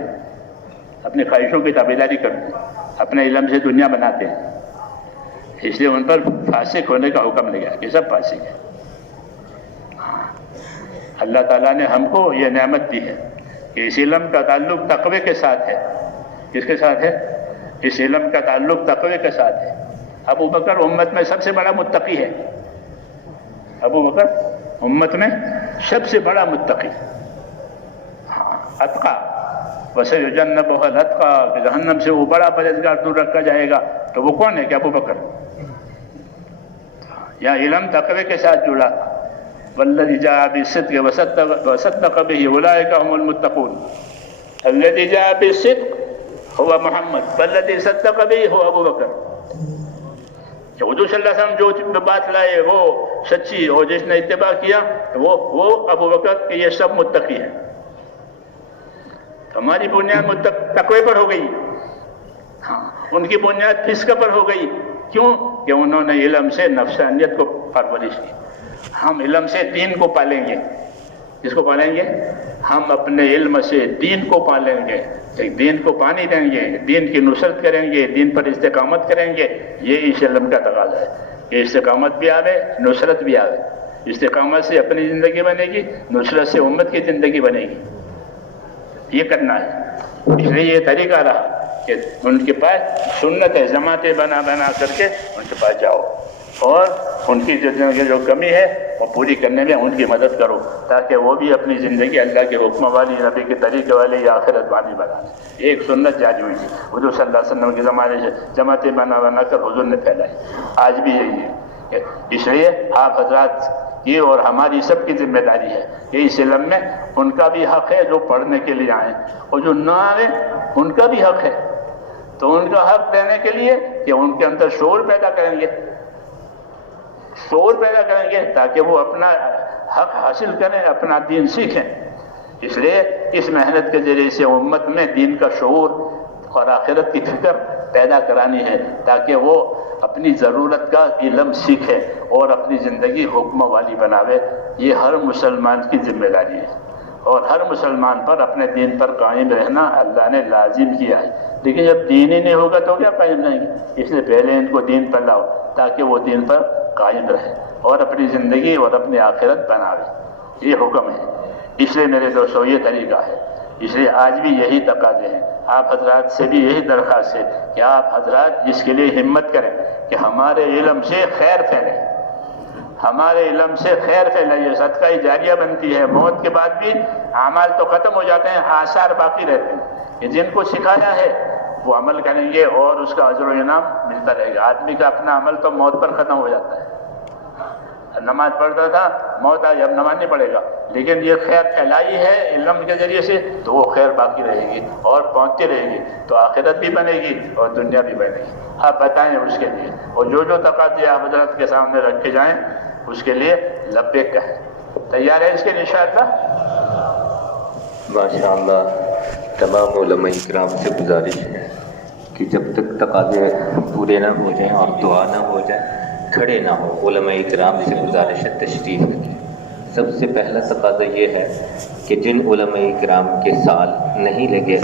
اپنی خواہشوں کی تابعداری کرتے ہیں، اپنے علم سے دنیا بناتے ہیں. اس لیے ان پر فاسق ہونے کا حکم لگا کہ سب فاسق ہیں. اللہ تعالیٰ نے ہم کو یہ نعمت دی ہے کہ اس علم کا تعلق تقوی کے ساتھ ہے. کس کے ساتھ ہے؟ اس علم کا تعلق تقوی کے ساتھ ہے. ابو بکر امت میں سب سے بڑا متقی ہے. ابو بکر امت میں سب سے بڑا متقی. ہاں اتقا وسیجنبها الاتقى. کہ جہنم سے وہ بڑا پرہیزگار دور رکھا جائے گا. تو وہ کون ہے؟ کہ ابو بکر. یا علم تقوی کے ساتھ جڑا. والذی جاء بالصدق وصدق به اولئک هم المتقون. الذی جاء بالصدق هو محمد والذی صدق به هو ابو بکر. کہ حضور صلی اللہ علیہ وسلم جو بات لائے وہ سچی، اور جس نے اتباع کیا وہ ابو بکر کہ یہ سب متقی ہیں. ہماری بنیاد تقوی پر ہو گئی، ہاں ان کی بنیاد فسق پر ہو گئی. کیوں؟ کہ انہوں نے علم سے نفسانیت کو پرورش کی. ہم علم سے دین کو پالیں گے. کس کو پالیں گے؟ ہم اپنے علم سے دین کو پالیں گے، دین کو پانی دیں گے، دین کی نصرت کریں گے، دین پر استقامت کریں گے. یہ اس علم کا تقاضا ہے کہ استقامت بھی آوے، نصرت بھی آوے. استقامت سے اپنی زندگی بنے گی، نصرت سے امت کی زندگی بنے گی. یہ کرنا ہے. اس لیے یہ طریقہ رہا کہ ان کے پاس سنت ہے، جماعتیں بنا کر کے ان کے پاس جاؤ اور ان کی جو کمی ہے وہ پوری کرنے میں ان کی مدد کرو، تاکہ وہ بھی اپنی زندگی اللہ کے حکم والی، نبی کے طریقے والی یا آخرت والی بنا. ایک سنت جاری ہوئی تھی حضور صلی اللہ علیہ وسلم کے زمانے سے، جماعتیں بنا کر حضور نے پھیلائی. آج بھی یہی ہے. اس لیے آپ حضرات یہ اور ہماری سب کی ذمہ داری ہے کہ اس علم میں ان کا بھی حق ہے جو پڑھنے کے لیے آئیں، اور جو نہ آئے ان کا بھی حق ہے. تو ان کا حق دینے کے لیے کہ ان کے اندر شعور پیدا کریں گے، شعور پیدا کریں گے تاکہ وہ اپنا حق حاصل کریں، اپنا دین سیکھیں۔ اس لیے اس محنت کے ذریعے سے امت میں دین کا شعور اور آخرت کی فکر پیدا کرانی ہے تاکہ وہ اپنی ضرورت کا علم سیکھے اور اپنی زندگی حکم والی بناوے۔ یہ ہر مسلمان کی ذمہ داری ہے، اور ہر مسلمان پر اپنے دین پر قائم رہنا اللہ نے لازم کیا ہے۔ لیکن جب دین ہی نہیں ہوگا تو کیا قائم رہیں گے؟ اس لیے پہلے ان کو دین پر لاؤ تاکہ وہ دین پر قائم رہے اور اپنی زندگی اور اپنی آخرت بناوے۔ یہ حکم ہے۔ اس لیے میرے دوستو یہ طریقہ ہے، اس لیے آج بھی یہی تقاضے ہیں۔ آپ حضرات سے بھی یہی درخواست ہے کہ آپ حضرات اس کے لیے ہمت کریں کہ ہمارے علم سے خیر پھیلے، ہمارے علم سے خیر پھیلائیے، صدقہ جاریہ بنتی ہے۔ موت کے بعد بھی اعمال تو ختم ہو جاتے ہیں، آثار باقی رہتے ہیں کہ جن کو سکھایا ہے وہ عمل کریں گے اور اس کا اجر و انعام ملتا رہے گا۔ آدمی کا اپنا عمل تو موت پر ختم ہو جاتا ہے، نماز پڑھتا تھا، موت آئی اب نماز نہیں پڑھے گا، لیکن یہ خیر پھیلائی ہے علم کے ذریعے سے تو وہ خیر باقی رہے گی اور پہنچتی رہے گی، تو آخرت بھی بنے گی اور دنیا بھی بنے گی۔ آپ بتائیں اس کے لیے، اور جو تقاضے آپ حضرت کے سامنے رکھے جائیں اس کے لیے لبیک کہیں۔ تیار ہے اس کے انشاءاللہ؟ ماشاءاللہ۔ تمام علماء کرام سے گزارش ہے کہ جب تک تقاضے پورے نہ ہو جائیں اور دعا نہ ہو جائے کھڑے نہ ہو۔ علماء کرام سے گزارش ہے تشریف رکھیں۔ سب سے پہلا تقاضا یہ ہے کہ جن علماء کرام کے سال نہیں لگے